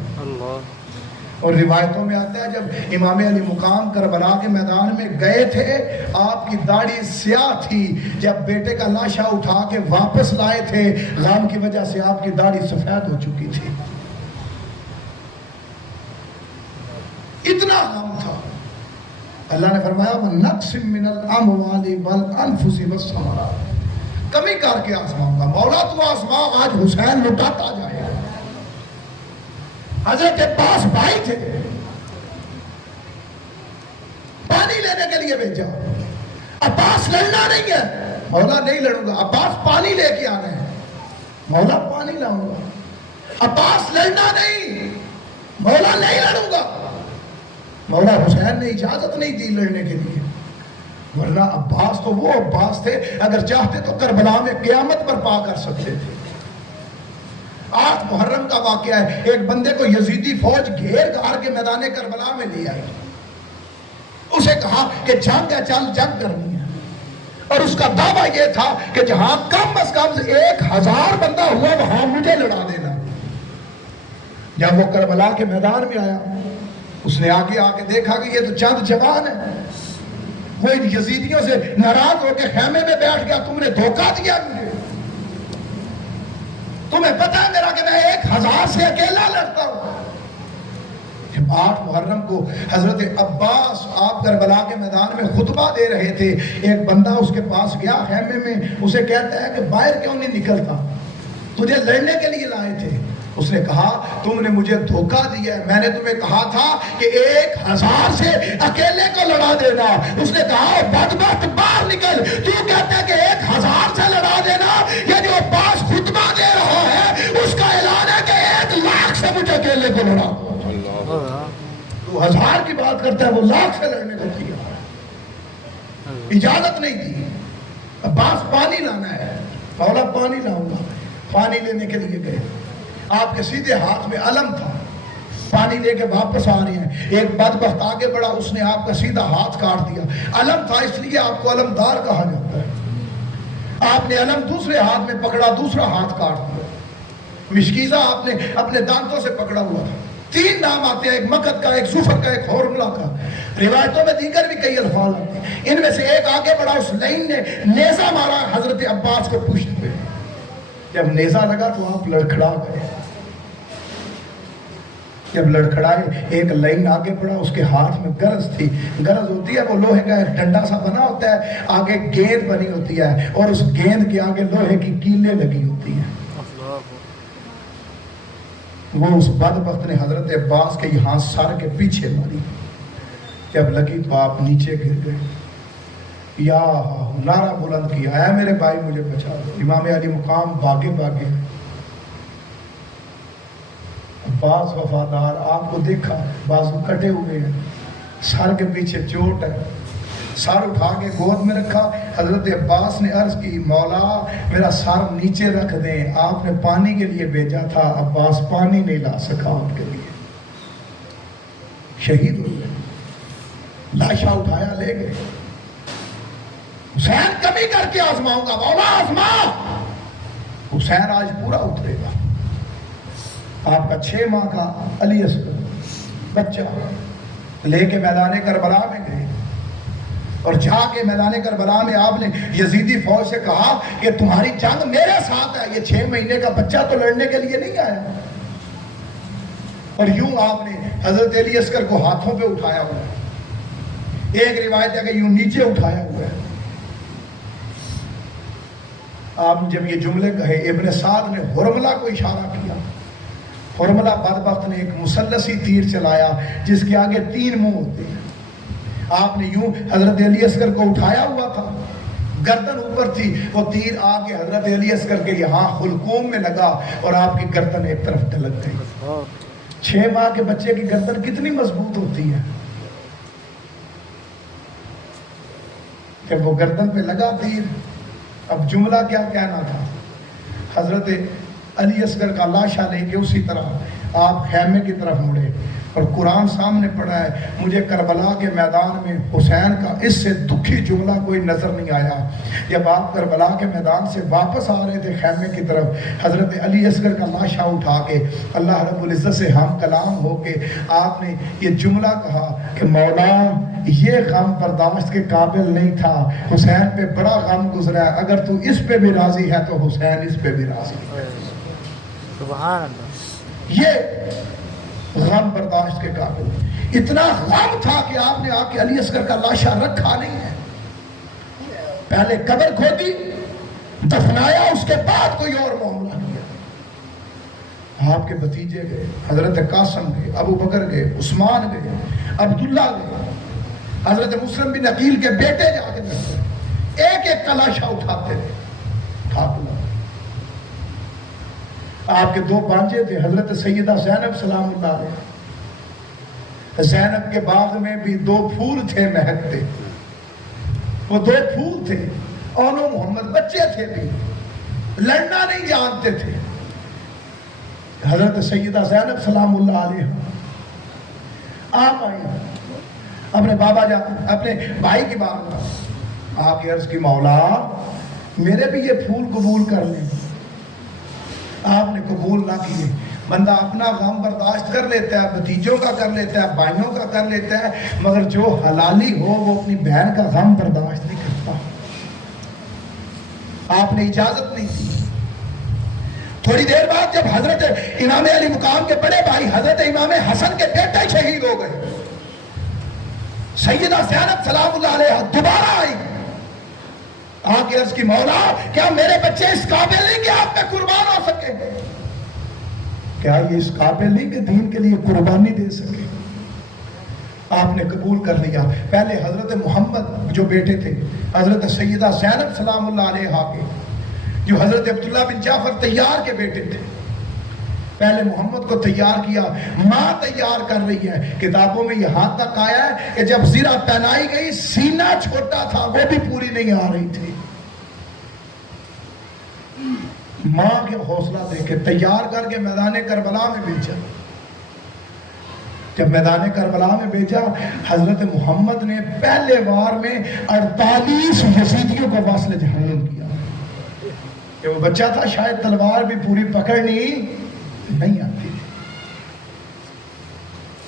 اور روایتوں میں آتا ہے جب امام علی مقام کربلا کے میدان میں گئے تھے آپ کی داڑھی سیاہ تھی. جب بیٹے کا لاشا اٹھا کے واپس لائے تھے غم کی وجہ سے آپ کی داڑھی سفید ہو چکی تھی. اتنا غم تھا. اللہ نے فرمایا وَنَقْسِم مِّنَ الْأَمْوَالِ وَالْأَنفُسِ وَالثَّمَرَاتِ، کمی کر کے آزماؤں گا۔ مولا تو آزما، آج حسین لٹاتا جائے۔ حضرت عباس بھائی تھے، پانی لینے کے لیے بھیجا، عباس لڑنا نہیں ہے، مولا نہیں لڑوں گا، عباس پانی لے کے آنا ہے، مولا پانی لاؤں گا، عباس لڑنا نہیں، مولا نہیں لڑوں گا۔ مولا حسین نے اجازت نہیں دی لڑنے کے لیے، ورنہ عباس تو وہ عباس تھے اگر چاہتے تو کربلا میں قیامت برپا کر سکتے تھے۔ 8 محرم کا واقعہ ہے، ایک بندے کو یزیدی فوج گھیر گھار کے میدان کربلا میں لے آئی، اسے کہا کہ جنگ ہے، چل جنگ کرنی ہے، اور اس کا دعویٰ یہ تھا کہ جہاں کم از کم 1000 بندہ ہوا وہاں مجھے لڑا دینا۔ جب وہ کربلا کے میدان میں آیا، اس نے آگے آ کے دیکھا کہ یہ تو چند جوان ہیں، وہ ان یزیدیوں سے ناراض ہو کے خیمے میں بیٹھ گیا، تم نے دھوکہ دیا مجھے، تمہیں پتہ ہے میرا کہ میں 1000 سے اکیلا لڑتا ہوں۔ جب 8 محرم کو حضرت عباس آپ کربلا کے میدان میں خطبہ دے رہے تھے، ایک بندہ اس کے پاس گیا خیمے میں، اسے کہتا ہے کہ باہر کیوں نہیں نکلتا، تجھے لڑنے کے لیے لائے تھے۔ اس نے کہا تم نے مجھے دھوکہ دیا ہے، میں نے تمہیں کہا تھا کہ 1000 سے اکیلے کو لڑا دینا۔ اس نے کہا بدبخت باہر نکل، تو کہتا ہے کہ 1000 سے لڑا دینا، یہ جو عباس خطبہ دے رہا ہے اس کا اعلان ہے کہ 1,00,000 سے مجھے اکیلے کو لڑا۔ تو 1000 کی بات کرتا ہے، وہ 1,00,000 سے لڑنے کو تیار، اجازت نہیں دی۔ عباس پانی لانا ہے، مولا پانی لاؤں گا، پانی لینے کے لیے گئے، آپ کے سیدھے ہاتھ میں علم تھا، پانی لے کے واپس آ رہے ہیں، ایک بدبخت آگے بڑھا، اس نے آپ کا سیدھا ہاتھ کاٹ دیا۔ علم تھا اس لیے آپ کو علمدار کہا جاتا ہے۔ آپ نے علم دوسرے ہاتھ میں پکڑا، دوسرا ہاتھ کاٹ دیا۔ مشکیزہ آپ نے اپنے دانتوں سے پکڑا ہوا تھا۔ 3 نام آتے ہیں، ایک مقد کا، ایک زفر کا، ایک ہورملہ کا، روایتوں میں دیگر بھی کئی الفاظ آتے ہیں، ان میں سے ایک آگے بڑھا، اس لائن نے نیزہ مارا حضرت عباس کو پشت پہ، جب نیزہ لگا تو آپ لڑکھڑا گئے۔ جب لڑکھڑائے، ایک لائن آگے بڑھا، اس کے ہاتھ میں گرز تھی، گرز ہوتی ہے وہ لوہے کا ایک ڈنڈا سا بنا ہوتا ہے، آگے گیند بنی ہوتی ہے، اور اس گیند کے آگے لوہے کی کیلیں لگی ہوتی ہیں۔ وہ اس بدبخت نے حضرت عباس کے یہاں سر کے پیچھے ماری، جب لگی تو آپ نیچے گر گئے، یا نعرہ بلند کیا، اے میرے بھائی مجھے بچا دو۔ امام علی مقام بھاگے بھاگے، عباس وفادار، آپ کو دیکھا بازو کٹے ہوئے ہیں، سر کے پیچھے چوٹ ہے، سر اٹھا کے گود میں رکھا۔ حضرت عباس نے عرض کی مولا میرا سر نیچے رکھ دیں، آپ نے پانی کے لیے بھیجا تھا، عباس پانی نہیں لا سکا ان کے لیے، شہید ہو گئے، لاشا اٹھایا لے گئے۔ حسین کمی کر کے آزماؤں گا، مولا آزما۔ حسین آج پورا اترے گا۔ آپ کا 6 ماہ کا علی اصغر بچہ لے کے میدان کربلا میں گئے، اور جا کے میدان کربلا میں آپ نے یزیدی فوج سے کہا کہ تمہاری جنگ میرے ساتھ ہے، یہ 6 مہینے کا بچہ تو لڑنے کے لیے نہیں آیا۔ اور یوں آپ نے حضرت علی اصغر کو ہاتھوں پہ اٹھایا ہوا ہے، ایک روایت ہے کہ یوں نیچے اٹھایا ہوا ہے۔ آپ جب یہ جملے کہے، ابن سعد نے ہرملہ کو اشارہ کیا۔ ہرملہ بدبخت نے ایک مثلثی تیر چلایا جس کے آگے 3 منہ ہوتے ہیں۔ آپ نے یوں حضرت علی اصغر کو اٹھایا ہوا تھا، گردن اوپر تھی، وہ تیر آ کے حضرت علی اصغر کے یہاں حلقوم میں لگا اور آپ کی گردن ایک طرف ڈلک گئی۔ 6 ماہ کے بچے کی گردن کتنی مضبوط ہوتی ہے، جب وہ گردن پہ لگا تیر، اب جملہ کیا کہنا تھا، حضرت علی اصغر کا لاشا لے کے اسی طرح آپ خیمے کی طرف مڑے، اور قرآن سامنے پڑھا ہے، مجھے کربلا کے میدان میں حسین کا اس سے دکھی جملہ کوئی نظر نہیں آیا۔ جب آپ کربلا کے میدان سے واپس آ رہے تھے خیمے کی طرف، حضرت علی اصغر کا لاشا اٹھا کے اللہ رب العزت سے ہم کلام ہو کے آپ نے یہ جملہ کہا کہ مولا یہ غم برداشت کے قابل نہیں تھا، حسین پہ بڑا غم گزرا ہے، اگر تو اس پہ بھی راضی ہے تو حسین اس پہ بھی راضی ہے۔ سبحان اللہ، یہ غم برداشت کے قابل۔ اتنا غم تھا کہ آپ نے آ کے علی اصغر کا لاشا رکھا نہیں ہے، پہلے قبر کھودی، دفنایا، اس کے بعد کوئی اور معاملہ کیا۔ آپ کے بھتیجے گئے، حضرت قاسم گئے، ابو بکر گئے، عثمان گئے، عبداللہ گئے، حضرت مسلم بن عقیل کے بیٹے جا کے دفن، ایک ایک کا لاشا اٹھاتے تھے، آپ کے دو بانجے تھے، حضرت سیدہ زینب سلام اللہ علیہ، زینب کے باغ میں بھی دو پھول تھے مہکتے، وہ دو پھول تھے، اونو محمد بچے تھے بھی، لڑنا نہیں جانتے تھے۔ حضرت سیدہ زینب سلام اللہ علیہ آپ آئی اپنے بابا جان اپنے بھائی کی بات میں، آپ کی عرض کی مولا میرے بھی یہ پھول قبول کر لیں، آپ نے قبول نہ کیے۔ بندہ اپنا غم برداشت کر لیتا ہے، بھتیجوں کا کر لیتا ہے، بھائیوں کا کر لیتا ہے، مگر جو حلالی ہو وہ اپنی بہن کا غم برداشت نہیں کرتا۔ آپ نے اجازت نہیں دی۔ تھوڑی دیر بعد جب حضرت امام علی مقام کے بڑے بھائی حضرت امام حسن کے بیٹے شہید ہو گئے، سیدہ زینب سلام اللہ علیہ دوبارہ آئی، آگے عرض کی مولا کیا میرے بچے اس قابل نہیں کہ آپ پہ قربان ہو سکے؟ کیا یہ اس قابل نہیں کہ دین کے لیے قربانی دے سکے؟ آپ نے قبول کر لیا۔ پہلے حضرت محمد جو بیٹے تھے، حضرت سیدہ زینب سلام اللہ علیہ کے، جو حضرت عبداللہ بن جعفر طیار کے بیٹے تھے، پہلے محمد کو تیار کیا، ماں تیار کر رہی ہے۔ کتابوں میں یہاں تک آیا ہے کہ جب زرہ پہنائی گئی سینہ چھوٹا تھا، وہ بھی پوری نہیں آ رہی تھی۔ ماں کے حوصلہ دے کے تیار کر کے میدان کربلا میں بھیجا۔ جب میدان کربلا میں بھیجا، حضرت محمد نے پہلے وار میں 48 یزیدیوں کو واصل جہنم کیا۔ کہ وہ بچہ تھا، شاید تلوار بھی پوری پکڑنی نہیں آتی تھی،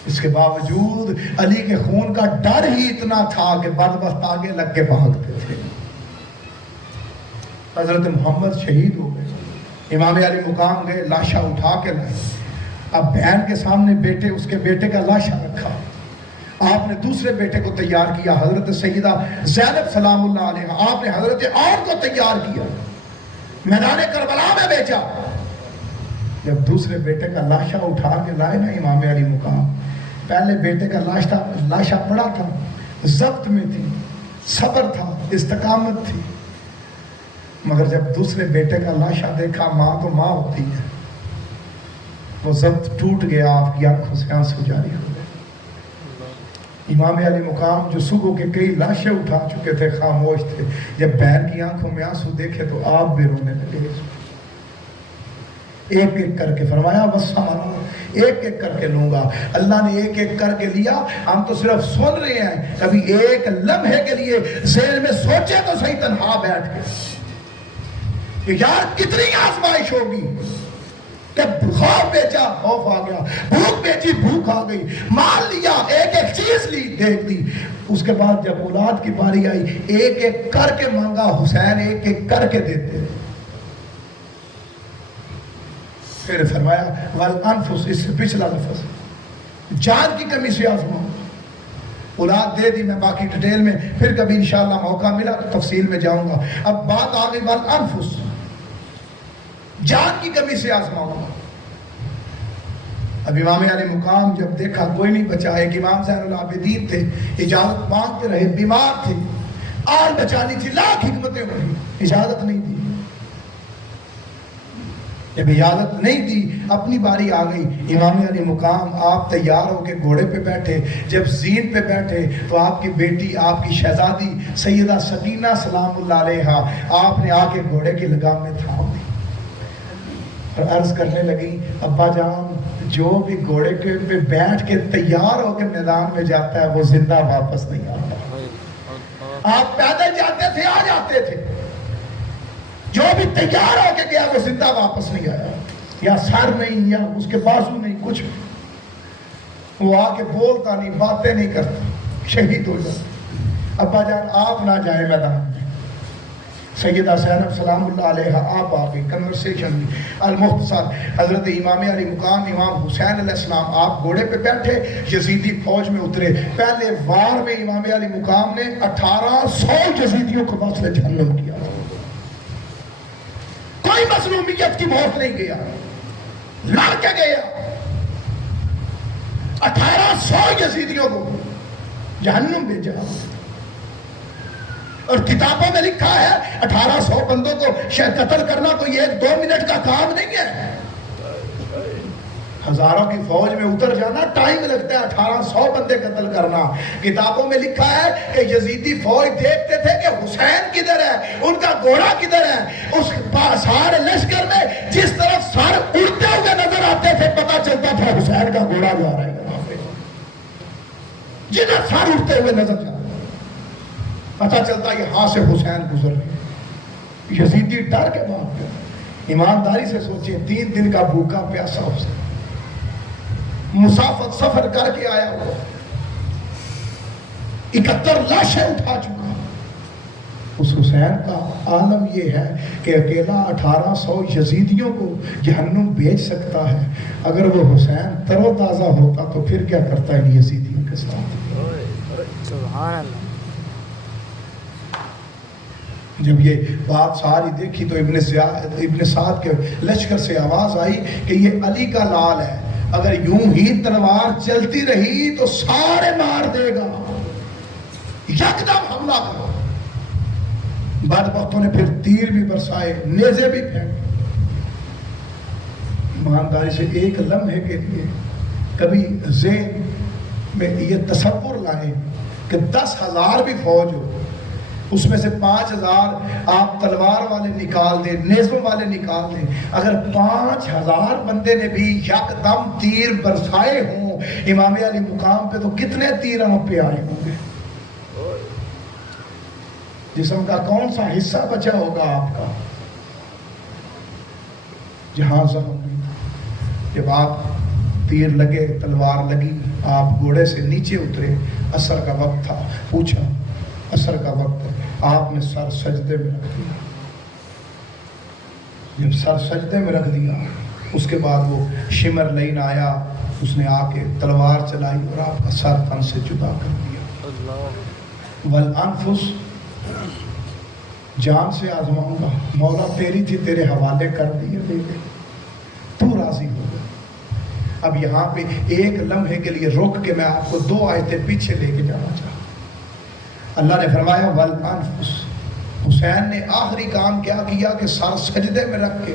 اس کے باوجود علی کے خون کا ڈر ہی اتنا تھا کہ بدبخت آگے لگ کے بھاگتے تھے۔ حضرت محمد شہید ہو گئے، امام علی مقام گئے، لاشا اٹھا کے لائے، اب بہن کے سامنے بیٹے، اس کے بیٹے کا لاشا رکھا، آپ نے دوسرے بیٹے کو تیار کیا، حضرت سیدہ زینب سلام اللہ علیہ، آپ نے حضرت اور کو تیار کیا، میدان کربلا میں بیچا۔ جب دوسرے بیٹے کا لاشا اٹھا کے لائے نا امام علی مقام، پہلے بیٹے کا لاشا پڑا تھا، ضبط میں تھی، صبر تھا، استقامت تھی، مگر جب دوسرے بیٹے کا لاشا دیکھا، ماں تو ماں ہوتی ہے، وہ ضبط ٹوٹ گیا، آپ کی آنکھوں سے آنسو جاری ہو گئے۔ امام علی مقام جو صبح کے کئی لاشیں اٹھا چکے تھے، خاموش تھے، جب بہن کی آنکھوں میں آنسو دیکھے تو آپ بھی رونے لگے۔ ایک ایک کر کے فرمایا بس ایک ایک کر کے لوں گا۔ اللہ نے ایک ایک کر کے لیا، ہم تو صرف سن رہے ہیں، کبھی ایک لمحے کے لیے ذہن میں سوچے تو صحیح تنہا بیٹھ کے کہ یار کتنی آزمائش ہوگی، کہ خوف بیچا خوف آ گیا، بھوک بیچی بھوک آ گئی، مال لیا ایک ایک چیز لی دیکھ دی، اس کے بعد جب اولاد کی باری آئی ایک ایک کر کے مانگا، حسین ایک ایک کر کے دیتے۔ پھر فرمایا والانفس، اس سے پچھلا لفظ جان کی کمی سے آزماؤ، اولاد دے دی، میں باقی ڈیٹیل میں پھر کبھی انشاءاللہ موقع ملا تو تفصیل میں جاؤں گا۔ اب بات آ گئی والانفس، جان کی کمی سے آزماؤں گا۔ اب امام علی مقام جب دیکھا کوئی نہیں بچا، ایک امام زین العابدین تھے، اجازت مانگتے رہے، بیمار تھے، آل بچانی تھی، لاکھ حکمتیں ہوئی، اجازت نہیں دی۔ جب اجازت نہیں دی، اپنی باری آ گئی، امام علی مقام آپ تیار ہو کے گھوڑے پہ بیٹھے، جب زین پہ بیٹھے تو آپ کی بیٹی، آپ کی شہزادی سیدہ سکینہ سلام اللہ علیہا، آپ نے آ کے گھوڑے کی لگام میں تھام دی اور عرض کرنے لگی ابا جان، جو بھی گھوڑے پہ بیٹھ کے تیار ہو کے میدان میں جاتا ہے وہ زندہ واپس نہیں آتا۔ آپ پیدل جاتے تھے، آ جاتے تھے، جو بھی تیار ہو کے گیا وہ زندہ واپس نہیں آیا، یا سر نہیں یا اس کے بازو نہیں، کچھ وہ آ کے بولتا نہیں، باتیں نہیں کرتا، شہید ہو جاتا۔ ابا جان آپ نہ جائیں میدان میں، سیدہ زینب سلام اللہ علیہ آپ آ گئی کنورسیشن میں المختصر حضرت امام علی مقام امام حسین علیہ السلام آپ گھوڑے پہ بیٹھے یزیدی فوج میں اترے پہلے وار میں امام علی مقام نے 1800 یزیدیوں کو وصل جہنم کیا کوئی مظلومیت کی موت نہیں گیا لڑ کے گیا 1800 یزیدیوں کو جہنم بھیجا اور کتابوں میں لکھا ہے 1800 بندوں کو شاید قتل کرنا کوئی 1-2 منٹ کا کام نہیں ہے ہزاروں کی فوج میں اتر جانا ٹائم لگتا ہے 1800 بندے قتل کرنا کتابوں میں لکھا ہے کہ یزیدی فوج دیکھتے تھے کہ حسین کدھر ہے ان کا گھوڑا کدھر ہے اس سارے لشکر میں جس طرف سر اڑتے ہوئے نظر آتے تھے پتہ چلتا تھا حسین کا گھوڑا جا رہا ہے جدھر سر اڑتے ہوئے نظر جا پتہ چلتا یہاں سے حسین گزر گئے یزیدی ڈر کے بھاگ گیا ایمانداری سے سوچیں 3 دن کا بھوکا پیاسا حسین مسافت سفر کر کے آیا ہوا 71 لاشیں اٹھا چکا اس حسین کا عالم یہ ہے کہ اکیلا 1800 یزیدیوں کو جہنم بھیج سکتا ہے اگر وہ حسین تر و تازہ ہوتا تو پھر کیا کرتا ہے یزیدیوں کے ساتھ سبحان اللہ جب یہ بات ساری دیکھی تو ابن سعد کے لشکر سے آواز آئی کہ یہ علی کا لال ہے اگر یوں ہی تلوار چلتی رہی تو سارے مار دے گا یکدم حملہ کرو بدبختوں نے پھر تیر بھی برسائے نیزے بھی پھینکے ایمانداری سے ایک لمحے کے لیے کبھی ذہن میں یہ تصور لائیں کہ 10,000 بھی فوج ہو اس میں سے 5,000 آپ تلوار والے نکال دیں نیزوں والے نکال دیں اگر 5,000 بندے نے بھی یکدم تیر برسائے ہوں امام علی مقام پہ تو کتنے تیر آپ پہ آئے ہوں گے جسم کا کون سا حصہ بچا ہوگا آپ کا جہاں زخم جب آپ تیر لگے تلوار لگی آپ گھوڑے سے نیچے اترے عصر کا وقت تھا پوچھا عصر کا وقت ہے آپ نے سر سجدے میں رکھ دیا جب سر سجدے میں رکھ دیا اس کے بعد وہ شمر لین آیا اس نے آ کے تلوار چلائی اور آپ کا سر تن سے جدا کر دیا والانفس جان سے آزماؤں گا مولا تیری تھی تیرے حوالے کر دیے دے دے تو راضی ہو گیا اب یہاں پہ ایک لمحے کے لیے رک کے میں آپ کو 2 آیتیں پیچھے لے کے جانا چاہتا اللہ نے فرمایا والانفس حسین نے آخری کام کیا کیا کہ سر سجدے میں رکھ کے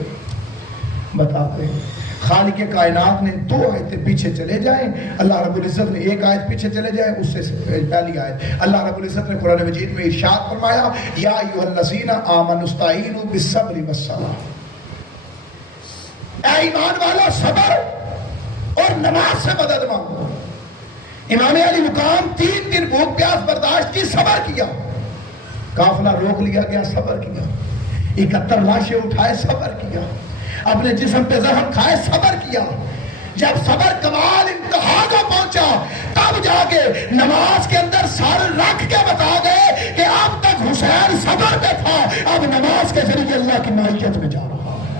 بتاتے ہیں خالق کائنات نے 2 آیتیں پیچھے چلے جائیں اللہ رب العزت نے 1 آیت پیچھے چلے جائیں اس سے پہلی آیت اللہ رب العزت نے قرآن مجید میں ارشاد فرمایا یا ایھا الذین آمنوا استعینوا بالصبر والصلاۃ اے ایمان والا صبر اور نماز سے مدد مانگو امام علی مقام 3 دن بھوک پیاس برداشت کی صبر کیا قافلہ روک لیا گیا صبر کیا 71 لاشیں اٹھائے صبر کیا اپنے جسم پہ زخم کھائے صبر کیا جب صبر کمال انتہا کو پہنچا تب جا کے نماز کے اندر سر رکھ کے بتا گئے کہ اب تک حسین صبر پہ تھا اب نماز کے ذریعے اللہ کی معیت میں جا رہا ہے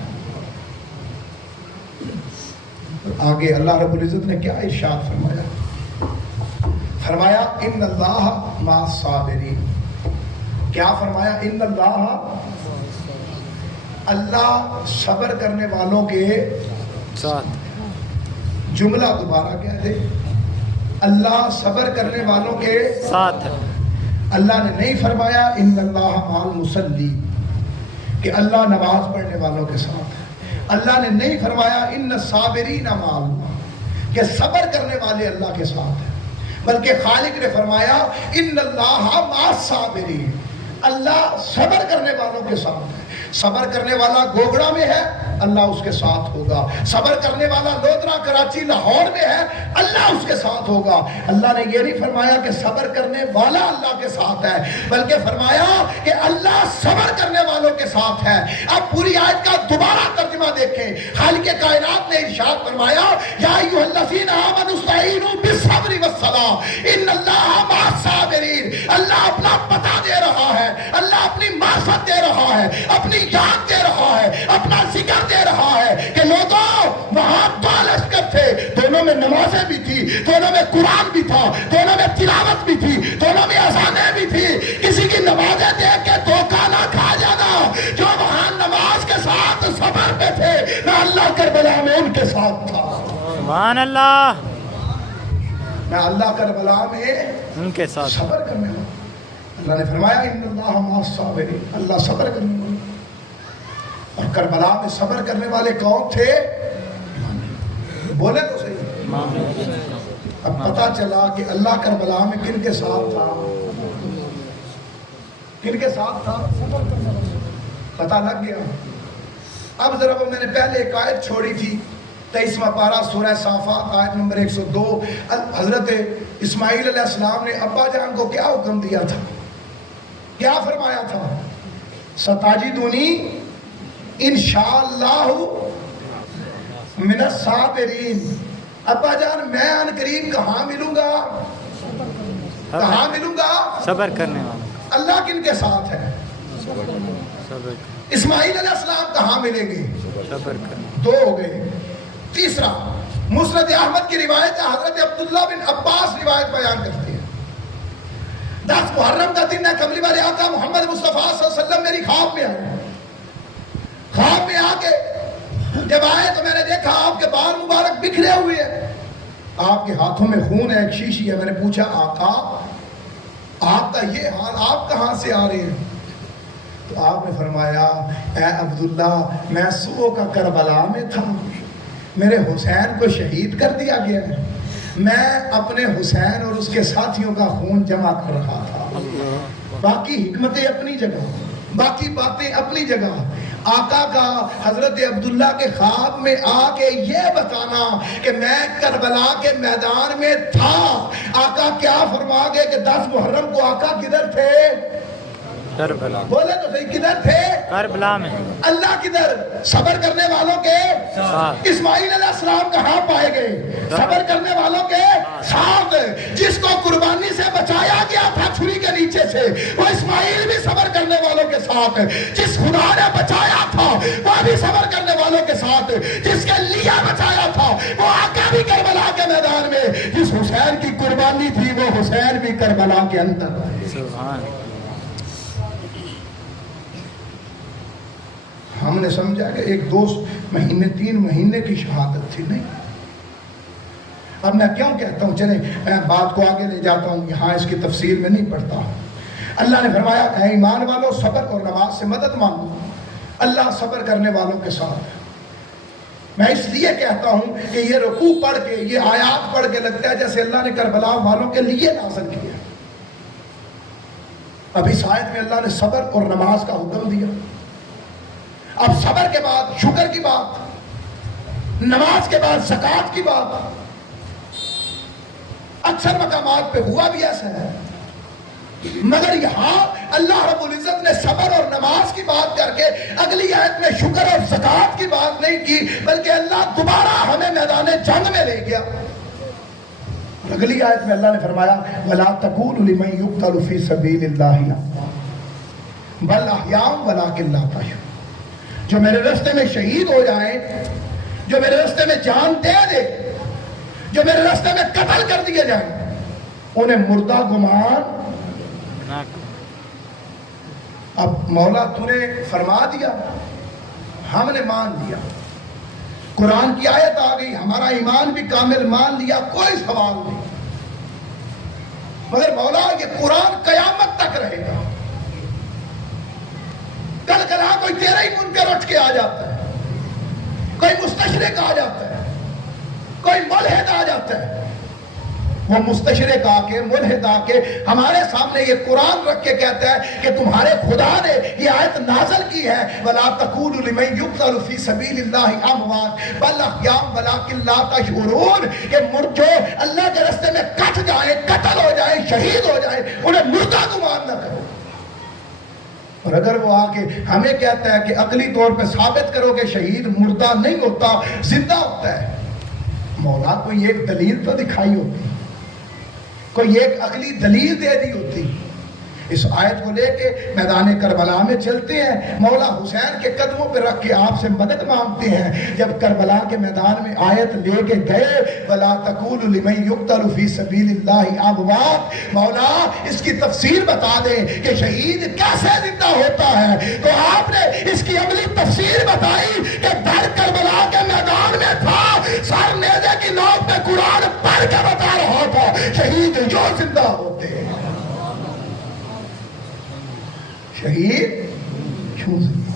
آگے اللہ رب العزت نے کیا ارشاد فرمایا ان اللہ مع الصابرین کیا فرمایا ان اللہ صبر کرنے والوں کے ساتھ جملہ دوبارہ کیا تھے اللہ صبر کرنے والوں کے ساتھ اللہ نے نہیں فرمایا ان اللہ مع المصلین کہ اللہ نماز پڑھنے والوں کے ساتھ ہے اللہ نے نہیں فرمایا ان الصابرین مع اللہ کہ صبر کرنے والے اللہ کے ساتھ ہیں بلکہ خالق نے فرمایا ان اللہ مع الصابرین اللہ صبر کرنے والوں کے ساتھ ہے صبر کرنے والا گوگڑا میں ہے اللہ اس کے ساتھ ہوگا، صبر کرنے والا لودرا کراچی لاہور میں ہے اللہ اس کے ساتھ ہوگا۔ اللہ نے یہ نہیں فرمایا کہ صبر کرنے والا اللہ کے ساتھ ہے، بلکہ فرمایا کہ اللہ صبر کرنے والوں کے ساتھ ہے۔ اب پوری آیت کا دوبارہ ترجمہ دیکھیں، خالق کائنات نے ارشاد فرمایا یا ایھا الذین آمنوا استعینوا بالصبر والصلاۃ ان اللہ مع الصابرین۔ اللہ اپنا پتہ دے رہا ہے، اللہ اپنی معرفت دے رہا ہے، اپنی یاد دے رہا ہے، اپنا ذکر دے رہا ہے کہ لوگوں وہاں دو لشکر تھے، دونوں میں نمازیں بھی تھی، دونوں میں قرآن بھی تھا، دونوں میں تلاوت بھی تھی، دونوں میں اذانیں بھی تھی۔ کسی کی نمازیں دیکھ کے دھوکہ نہ کھا جانا، جو وہاں نماز کے ساتھ صبر پہ تھے میں اللہ کربلا میں ان کے ساتھ تھا، سبحان اللہ، میں اللہ کربلا میں ان کے ساتھ صبر کرنے والا۔ اللہ نے فرمایا ان اللہ مع الصابرین، اللہ صبر کرنے والا۔ اور کربلا میں صبر کرنے والے کون تھے؟ بولے تو صحیح۔ اب پتہ چلا کہ اللہ کربلا میں کن کے ساتھ تھا، کن کے ساتھ تھا، پتہ لگ گیا۔ اب ذرا وہ میں نے پہلے ایک آیت چھوڑی تھی 23واں پارہ سورہ صافات آیت نمبر 102۔ حضرت اسماعیل علیہ السلام نے ابا جان کو کیا حکم دیا تھا، کیا فرمایا تھا؟ ستاجدونی انشاءاللہ من الصابرین۔ ابا جان میں ان قریب کہاں ملوں گا، کہاں ملوں گا؟ صبر کرنے والا، اللہ کن کے ساتھ ہے؟ صبر اسماعیل علیہ السلام کہاں ملیں گے؟ صبر کرنے، دو ہو گئے۔ تیسرا مسند احمد کی روایت ہے، حضرت عبداللہ بن عباس روایت بیان کرتے ہیں 10 محرم کا دن ہے، کملی والے آقا محمد مصطفیٰ صلی اللہ علیہ وسلم میری خواب میں آئے، خواب میں آ کے جب آئے تو میں نے دیکھا آپ کے بال مبارک بکھرے ہوئے ہیں، آپ کے ہاتھوں میں خون ہے، ایک شیشی ہے۔ میں نے پوچھا آقا آپ کا یہ حال آپ کہاں سے آ رہے ہیں؟ تو آپ نے فرمایا اے عبداللہ میں صبح کا کربلا میں تھا، میرے حسین کو شہید کر دیا گیا ہے، میں اپنے حسین اور اس کے ساتھیوں کا خون جمع کر رہا تھا۔ باقی حکمتیں اپنی جگہ، باقی باتیں اپنی جگہ۔ آقا کا حضرت عبداللہ کے خواب میں آ کے یہ بتانا کہ میں کربلا کے میدان میں تھا۔ آقا کیا فرما گئے کہ 10 محرم کو آقا کدھر تھے؟ کربلا، بولے تو صحیح، کدھر تھے؟ کربلا میں، اللہ کدھر؟ صبر کرنے والوں کے ساتھ۔ اسماعیل علیہ السلام کہاں پائے گئے؟ صبر کرنے والوں کے ساتھ۔ جس کو قربانی سے بچایا گیا تھا چھری کے نیچے سے، وہ اسماعیل بھی صبر کرنے والوں کے ساتھ۔ جس خدا نے بچایا تھا وہ بھی صبر کرنے والوں کے ساتھ۔ جس کے لیے بچایا تھا وہ آقا بھی کربلا کے میدان میں، جس حسین کی قربانی تھی وہ حسین بھی کربلا کے اندر۔ سبحان، ہم نے سمجھا کہ ایک 2 مہینے 3 مہینے کی شہادت تھی، نہیں۔ اب میں کیوں کہتا ہوں، چلیں میں بات کو آگے لے جاتا ہوں، یہاں اس کی تفسیر میں نہیں پڑھتا ہوں۔ اللہ نے فرمایا کہ ایمان والوں صبر اور نماز سے مدد مانگو، اللہ صبر کرنے والوں کے ساتھ۔ میں اس لیے کہتا ہوں کہ یہ رکوع پڑھ کے، یہ آیات پڑھ کے لگتا ہے جیسے اللہ نے کربلا والوں کے لیے نازل کیا۔ اب اس آیت میں اللہ نے صبر اور نماز کا حکم دیا۔ اب صبر کے بعد شکر کی بات، نماز کے بعد زکوٰۃ کی بات۔ اکثر مقامات پہ ہوا بھی ایسا ہے، مگر یہاں اللہ رب العزت نے صبر اور نماز کی بات کر کے اگلی آیت میں شکر اور زکوٰۃ کی بات نہیں کی، بلکہ اللہ دوبارہ ہمیں میدان جنگ میں لے گیا۔ اگلی آیت میں اللہ نے فرمایا وَلَا تَقُولُوا لِمَن يُقْتَلُ فِي سَبِيلِ اللَّهِ بَلْ أَحْيَاءٌ وَلَٰكِن لَا تَشْعُرُونَ۔ جو میرے راستے میں شہید ہو جائیں، جو میرے راستے میں جان دے دے، جو میرے راستے میں قتل کر دیے جائیں، انہیں مردہ گمان۔ اب مولا تو نے فرما دیا، ہم نے مان لیا، قرآن کی آیت آ گئی، ہمارا ایمان بھی کامل مان لیا، کوئی سوال نہیں۔ مگر مولا یہ قرآن قیامت تک رہے گا۔ کل کلا کوئی تیرا ہی منکر اٹھ کے آ جاتا ہے، کوئی مستشرق آ جاتا ہے، کوئی ملحد آ جاتا ہے، وہ مستشرق آ کے ملحد آ کے ہمارے سامنے یہ قرآن رکھ کے کہتا ہے کہ تمہارے خدا نے یہ آیت نازل کی ہے وَلَا تَقُولُوا لِمَن يُقْتَلُ فِي سَبِيلِ اللَّهِ أَمْوَاتٌ بَلْ أَحْيَاءٌ وَلَٰكِن لَّا تَشْعُرُونَ کہ جو اللہ کے راستے میں کٹ جائیں، قتل ہو جائیں، شہید ہو جائیں، انہیں مردہ گمان نہ کرو۔ اور اگر وہ آ کے ہمیں کہتا ہے کہ عقلی طور پہ ثابت کرو کہ شہید مردہ نہیں ہوتا، زندہ ہوتا ہے، مولا کوئی ایک دلیل تو دکھائی ہوتی، کوئی ایک عقلی دلیل دے دی ہوتی۔ اس آیت کو لے کے میدان کربلا میں چلتے ہیں، مولا حسین کے قدموں پہ رکھ کے آپ سے مدد مانگتے ہیں۔ جب کربلا کے میدان میں آیت لے کے گئے وَلَا تَقُولُوا لِمَن يُقْتَلُ فِي سَبِيلِ اللَّهِ أَمْوَاتٌ، مولا اس کی تفسیر بتا دیں کہ شہید کیسے زندہ ہوتا ہے۔ تو آپ نے اس کی عملی تفسیر بتائی کہ در کربلا کے میدان میں تھا، سر نیزے کی نوک پہ قرآن پڑھ کے بتا رہا تھا شہید جو زندہ ہوتے ہیں، شہید کیوں زندہ؟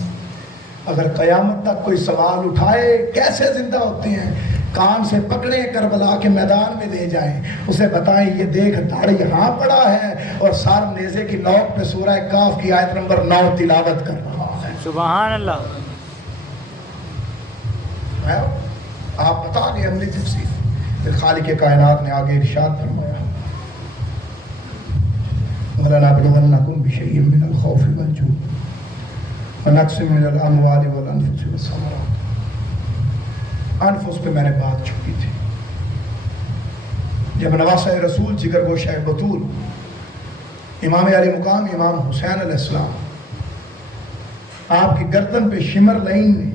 اگر قیامت تک کوئی سوال اٹھائے کیسے زندہ ہوتے ہیں، کان سے پکڑیں، کربلا کے میدان میں لے جائیں، اسے بتائیں یہ دیکھ دھڑ یہاں پڑا ہے اور سار نیزے کی نوک پہ سورہ کاف کی آیت نمبر 9 تلاوت کر رہا ہے۔ سبحان اللہ۔ آپ بتا دیں عملی تفسیر۔ پھر خالق کائنات نے آگے ارشاد فرمایا وَلَنَبْلُوَنَّكُمْ بِشَيْءٍ مِّنَ الْخَوْفِ وَالْجُوعِ وَنَقْصٍ مِّنَ الْأَمْوَالِ وَالْأَنفُسِ وَالثَّمَرَاتِ۔ انفس پہ میں نے بات چھوڑی تھی۔ جب نواسہ رسول جگر گوشہ بطول امام علی مقام امام حسین علیہ السلام آپ کی گردن پہ شمر لائن نے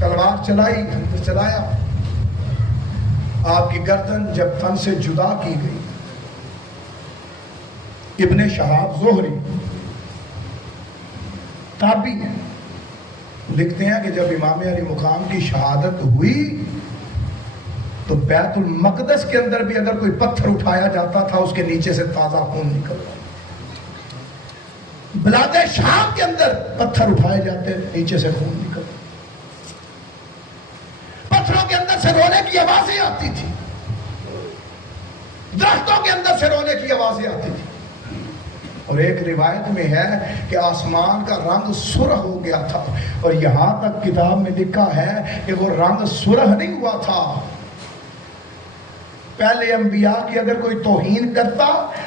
تلوار چلایا، آپ کی گردن جب تن سے جدا کی گئی، ابن شہاب زہری تابعی ہیں، لکھتے ہیں کہ جب امام علی مقام کی شہادت ہوئی تو بیت المقدس کے اندر بھی اگر کوئی پتھر اٹھایا جاتا تھا اس کے نیچے سے تازہ خون نکلتا، بلاد شام کے اندر پتھر اٹھائے جاتے نیچے سے خون نکلتا، پتھروں کے اندر سے رونے کی آوازیں آتی تھی، درختوں کے اندر سے رونے کی آوازیں آتی تھی۔ اور ایک روایت میں ہے کہ آسمان کا رنگ سرخ ہو گیا تھا، اور یہاں تک کتاب میں لکھا ہے کہ وہ رنگ سرخ نہیں ہوا تھا۔ پہلے انبیاء کی اگر کوئی توہین کرتا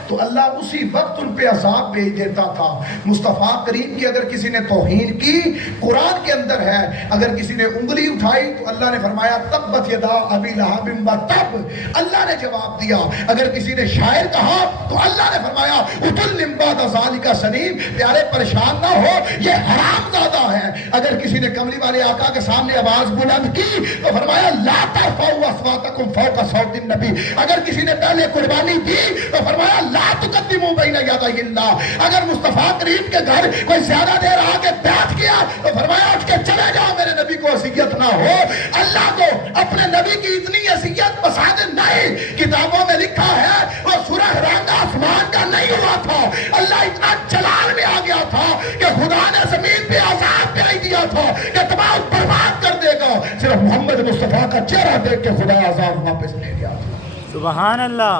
تو اللہ اسی وقت ان پہ عذاب بھیج دیتا تھا۔ مصطفیٰ کریم کی اگر کسی نے توہین کی، قرآن کے اندر ہے، اگر کسی نے انگلی اٹھائی تو اللہ نے فرمایا تبت یدا ابی لہب وتب، اللہ نے جواب دیا۔ اگر کسی نے شاعر کہا تو اللہ نے فرمایا اتل من بعد ذالک سنیم، پیارے پریشان نہ ہو یہ حرام زادہ ہے۔ اگر کسی نے کملی والے آقا کے سامنے آواز بلند کی تو فرمایا لا ترفعوا اصواتکم فوق صوت النبی، اگر کسی نے پہلے قربانی دی تو فرمایا لا تقدموا بین یدی اللہ، اگر مصطفیٰ کریم کے گھر کوئی زیادہ دیر آگے بیٹھ گیا تو فرمایا اٹھ کے چلے جاؤ، میرے نبی کو اذیت نہ ہو۔ اللہ کو اپنے نبی کی اتنی اذیت پسند نہیں، کتابوں میں لکھا ہے وہ سورہ رنگ آسمان کا نہیں ہوا تھا، اللہ اتنا جلال میں آ گیا تھا کہ خدا نے زمین پہ عذاب بھیج دیا تھا کہ تباہ و برباد کر دے گا، صرف محمد مصطفیٰ کا چہرہ دیکھ کے خدا عذاب واپس لے گیا تھا۔ سبحان اللہ۔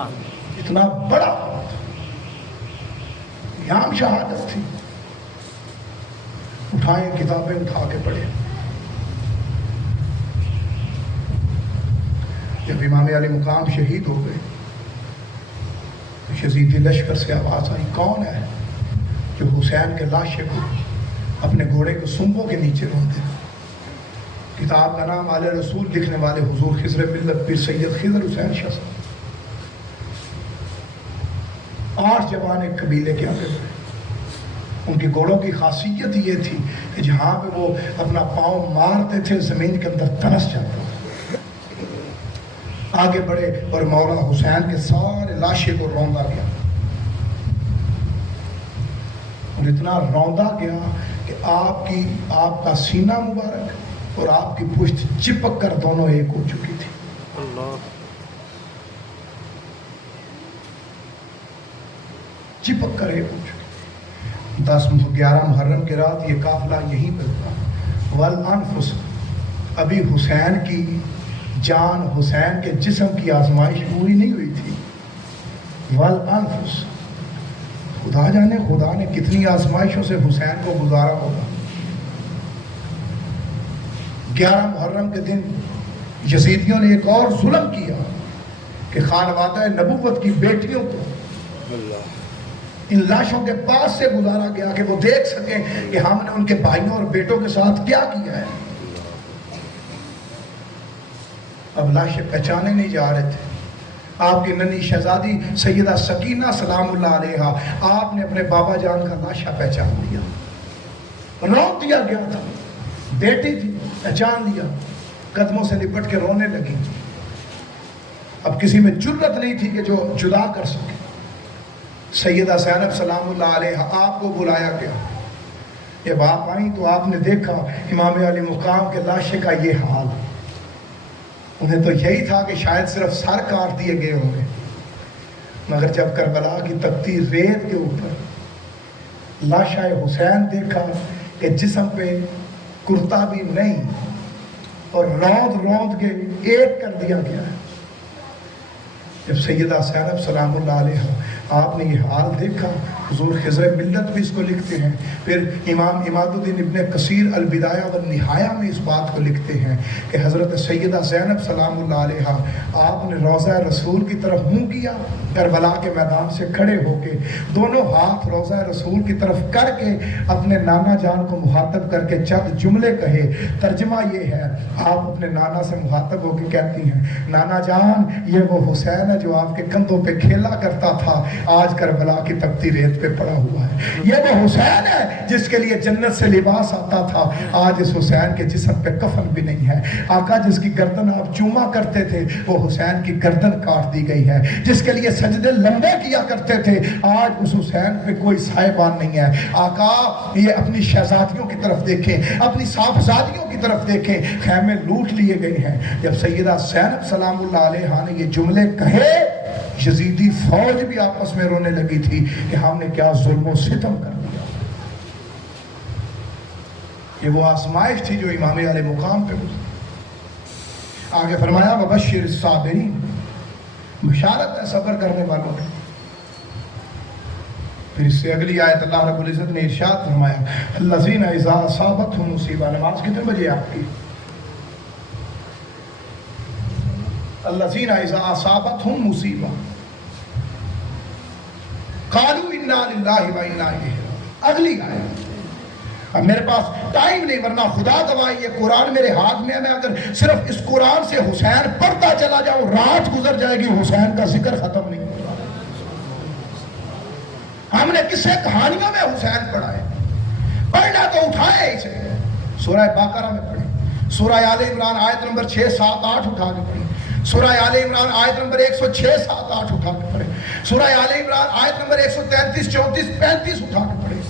اتنا بڑا یہاں شہادت تھی۔ اٹھائیں کتابیں اٹھا کے پڑھیں۔ جب امام علی مقام شہید ہو گئے تو یزیدی لشکر سے آواز آئی کون ہے جو حسین کے لاشے کو اپنے گھوڑے کے سنبوں کے نیچے رونتے ہیں؟ کتاب کا نام آل رسول، لکھنے والے حضور خضر ملت پیر سید خضر حسین شاہ صاحب۔ 8 جوان ایک قبیلے کے آگے بڑھے، ان کی گھوڑوں کی خاصیت یہ تھی کہ جہاں پہ وہ اپنا پاؤں مارتے تھے زمین کے اندر ترس جاتا تھا۔ آگے بڑھے اور مولا حسین کے سارے لاشے کو روندا گیا، اور اتنا روندا گیا کہ آپ کا سینہ مبارک اور آپ کی پشت چپک کر دونوں ایک ہو چکی تھی۔ اللہ، چپک کر ایک ہو چکی۔ 11 محرم کے رات یہ قافلہ یہیں پہ تھا۔ والانفس، ابھی حسین کی جان حسین کے جسم کی آزمائش پوری نہیں ہوئی تھی، والانفس، خدا جانے خدا نے کتنی آزمائشوں سے حسین کو گزارا ہوگا۔ 11 محرم کے دن یزیدیوں نے ایک اور ظلم کیا کہ خانوادہ نبوت کی بیٹیوں کو ان لاشوں کے پاس سے گزارا گیا کہ وہ دیکھ سکیں کہ ہم نے ان کے بھائیوں اور بیٹوں کے ساتھ کیا کیا ہے۔ اب لاشیں پہچانے نہیں جا رہے تھے۔ آپ کی ننھی شہزادی سیدہ سکینہ سلام اللہ علیہا، آپ نے اپنے بابا جان کا لاشا پہچان لیا، روک دیا گیا تھا، بیٹی تھی، پہچان لیا، قدموں سے لپٹ کے رونے لگی۔ اب کسی میں جرت نہیں تھی کہ جو جدا کر سکے۔ سیدہ زینب سلام اللہ علیہا، آپ کو بلایا گیا۔ جب آپ آئیں تو آپ نے دیکھا امام علی مقام کے لاشے کا یہ حال۔ انہیں تو یہی تھا کہ شاید صرف سر کاٹ دیے گئے ہوں گے، مگر جب کربلا کی تپتی ریت کے اوپر لاشہ حسین دیکھا کہ جسم پہ کرتا بھی نہیں اور روند روند کے ایک کر دیا گیا ہے۔ جب سیدہ زینب سلام اللہ علیہ آپ نے یہ حال دیکھا، حضور خضر ملت بھی اس کو لکھتے ہیں، پھر امام عماد الدین ابن کثیر البدایہ والنہایہ میں اس بات کو لکھتے ہیں کہ حضرت سیدہ زینب سلام اللہ علیہ آپ نے روضہ رسول کی طرف منہ کیا، کربلا کے میدان سے کھڑے ہو کے دونوں ہاتھ روضہ رسول کی طرف کر کے اپنے نانا جان کو مخاطب کر کے چند جملے کہے۔ ترجمہ یہ ہے، آپ اپنے نانا سے مخاطب ہو کے کہتی ہیں، نانا جان یہ وہ حسین ہے جو آپ کے کندھوں پہ کھیلا کرتا تھا، آج کربلا کی تپتی ریت پہ پڑا ہوا ہے۔ یہ وہ حسین ہے جس کے لیے جنت سے لباس آتا تھا، آج اس حسین کے جسم پہ کفن بھی نہیں ہے۔ آقا جس کی گردن آپ چوما کرتے تھے وہ حسین کی گردن کاٹ دی گئی ہے۔ جس کے لیے سجدے لمبے کیا کرتے تھے آج اس حسین پہ کوئی سائبان نہیں ہے۔ آقا یہ اپنی شہزادیوں کی طرف دیکھیں، اپنی صاحبزادیوں کی طرف دیکھیں، خیمے لوٹ لیے گئے ہیں۔ جب سیدہ زینب سلام اللہ علیہ نے یہ جملے کہے، یزیدی فوج بھی آپس میں رونے لگی تھی کہ ہم نے کیا ظلم و ستم کر دیا۔ یہ وہ آزمائش تھی جو امام علیہ مقام پہ گزری۔ آگے فرمایا وبشر الصابرین، بشارت ہے صبر کرنے والوں کی۔ پھر اس سے اگلی آیت اللہ رب العزت نے ارشاد فرمایا الذین اذا اصابتهم مصیبہ۔ نماز کتنے بجے آپ کی؟ الذین اذا اصابتهم مصیبہ قالوا انا للہ و انا الیہ راجعون۔ اگلی آیت، اب میرے پاس ٹائم نہیں ورنہ خدا گواہ یہ قرآن میرے ہاتھ میں ہے، میں اگر صرف اس قرآن سے حسین پڑھتا چلا جاؤں رات گزر جائے گی، حسین کا ذکر ختم نہیں ہوگا۔ ہم نے کسے کہانیوں میں حسین پڑھا ہے، پڑھنا تو اٹھائے اسے، سورہ بقرہ میں پڑھیں، سورہ آل عمران آیت نمبر 6 7 8 اٹھا کے پڑھیں، سورہ آل عمران آیت نمبر 106 7 8 اٹھا کے پڑھیں، سورہ آل عمران آیت نمبر 133 34 35 اٹھا کے پڑھیں،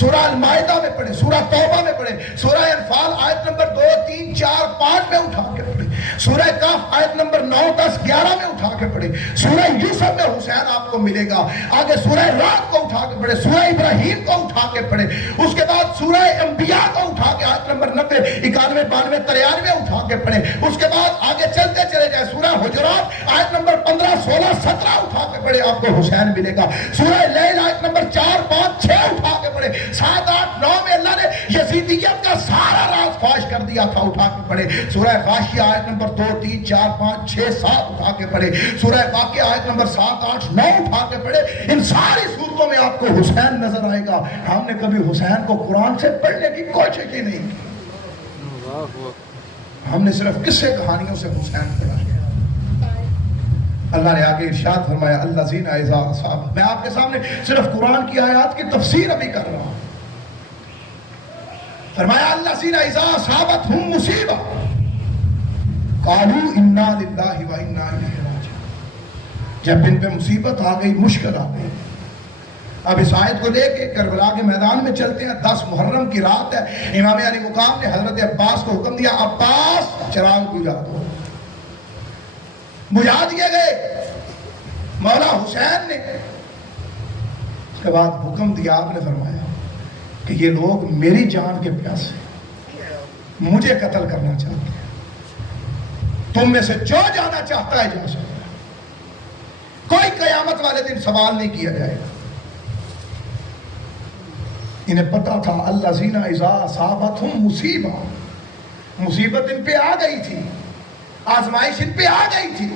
سورہ المائدہ میں پڑھیں، سورہ توبہ میں پڑھیں، سورہ انفال آیت نمبر 2 3 4 5 میں اٹھا کے پڑھیں، سورہ کہف آیت نمبر 9 10 11 میں اٹھا کے پڑھیں، سورہ یوسف میں حسین آپ کو ملے گا، آگے سورہ رات کو اٹھا کے پڑھیں، سورہ ابراہیم کو اٹھا کے پڑھیں، اس کے بعد سورہ انبیاء کو اٹھا کے آیت نمبر 90 91 92 93 اٹھا کے پڑھیں، اس کے بعد آگے چلتے چلے جائیں، سورہ حجرات آیت نمبر 15 16 17 اٹھا کے پڑھیں، آپ کو حسین ملے گا، سورہ لیل آیت نمبر 4 5 6 اٹھا کے پڑھیں، 7 8 9 میں اللہ نے یزیدیت کا سارا راز فاش کر دیا تھا، اٹھا کے پڑھیں، سورہ غاشیہ آیت نمبر 2 3 4 5 6 7 اٹھا کے پڑھیں، سورہ واقعہ آیت نمبر 7 8 9 اٹھا کے پڑھیں، ان ساری صورتوں میں آپ کو حسین نظر آئے گا۔ ہم نے کبھی حسین کو قرآن سے پڑھنے کی کوشش ہی نہیں کی، ہم نے صرف قصے کہانیوں سے حسین پڑھا۔ اللہ نے آگے ارشاد فرمایا الذین اذا اصابتهم، میں آپ کے سامنے صرف قرآن کی آیات کی تفسیر ابھی کر رہا ہوں۔ فرمایا الذین اذا اصابتهم مصیبہ قالوا انا للہ و انا الیہ راجعون، جب ان پہ مصیبت آ گئی، مشکل آ گئی۔ اب اس آیت کو لے کے کربلا کے میدان میں چلتے ہیں، 10 محرم کی رات ہے، امام علی مقام نے حضرت عباس کو حکم دیا عباس چراغ بجھا دو، بجھا دیے گئے مولا حسین نے۔ اس کے بعد حکم دیا، آپ نے فرمایا کہ یہ لوگ میری جان کے پیاسے مجھے قتل کرنا چاہتے ہیں، تم میں سے جو جانا چاہتا ہے جا سکتا ہے، کوئی قیامت والے دن سوال نہیں کیا جائے گا۔ انہیں پتا تھا الذین اذا اصابتہم مصیبہ، مصیبت ان پہ آ گئی تھی، آزمائش ان پہ آ گئی تھی،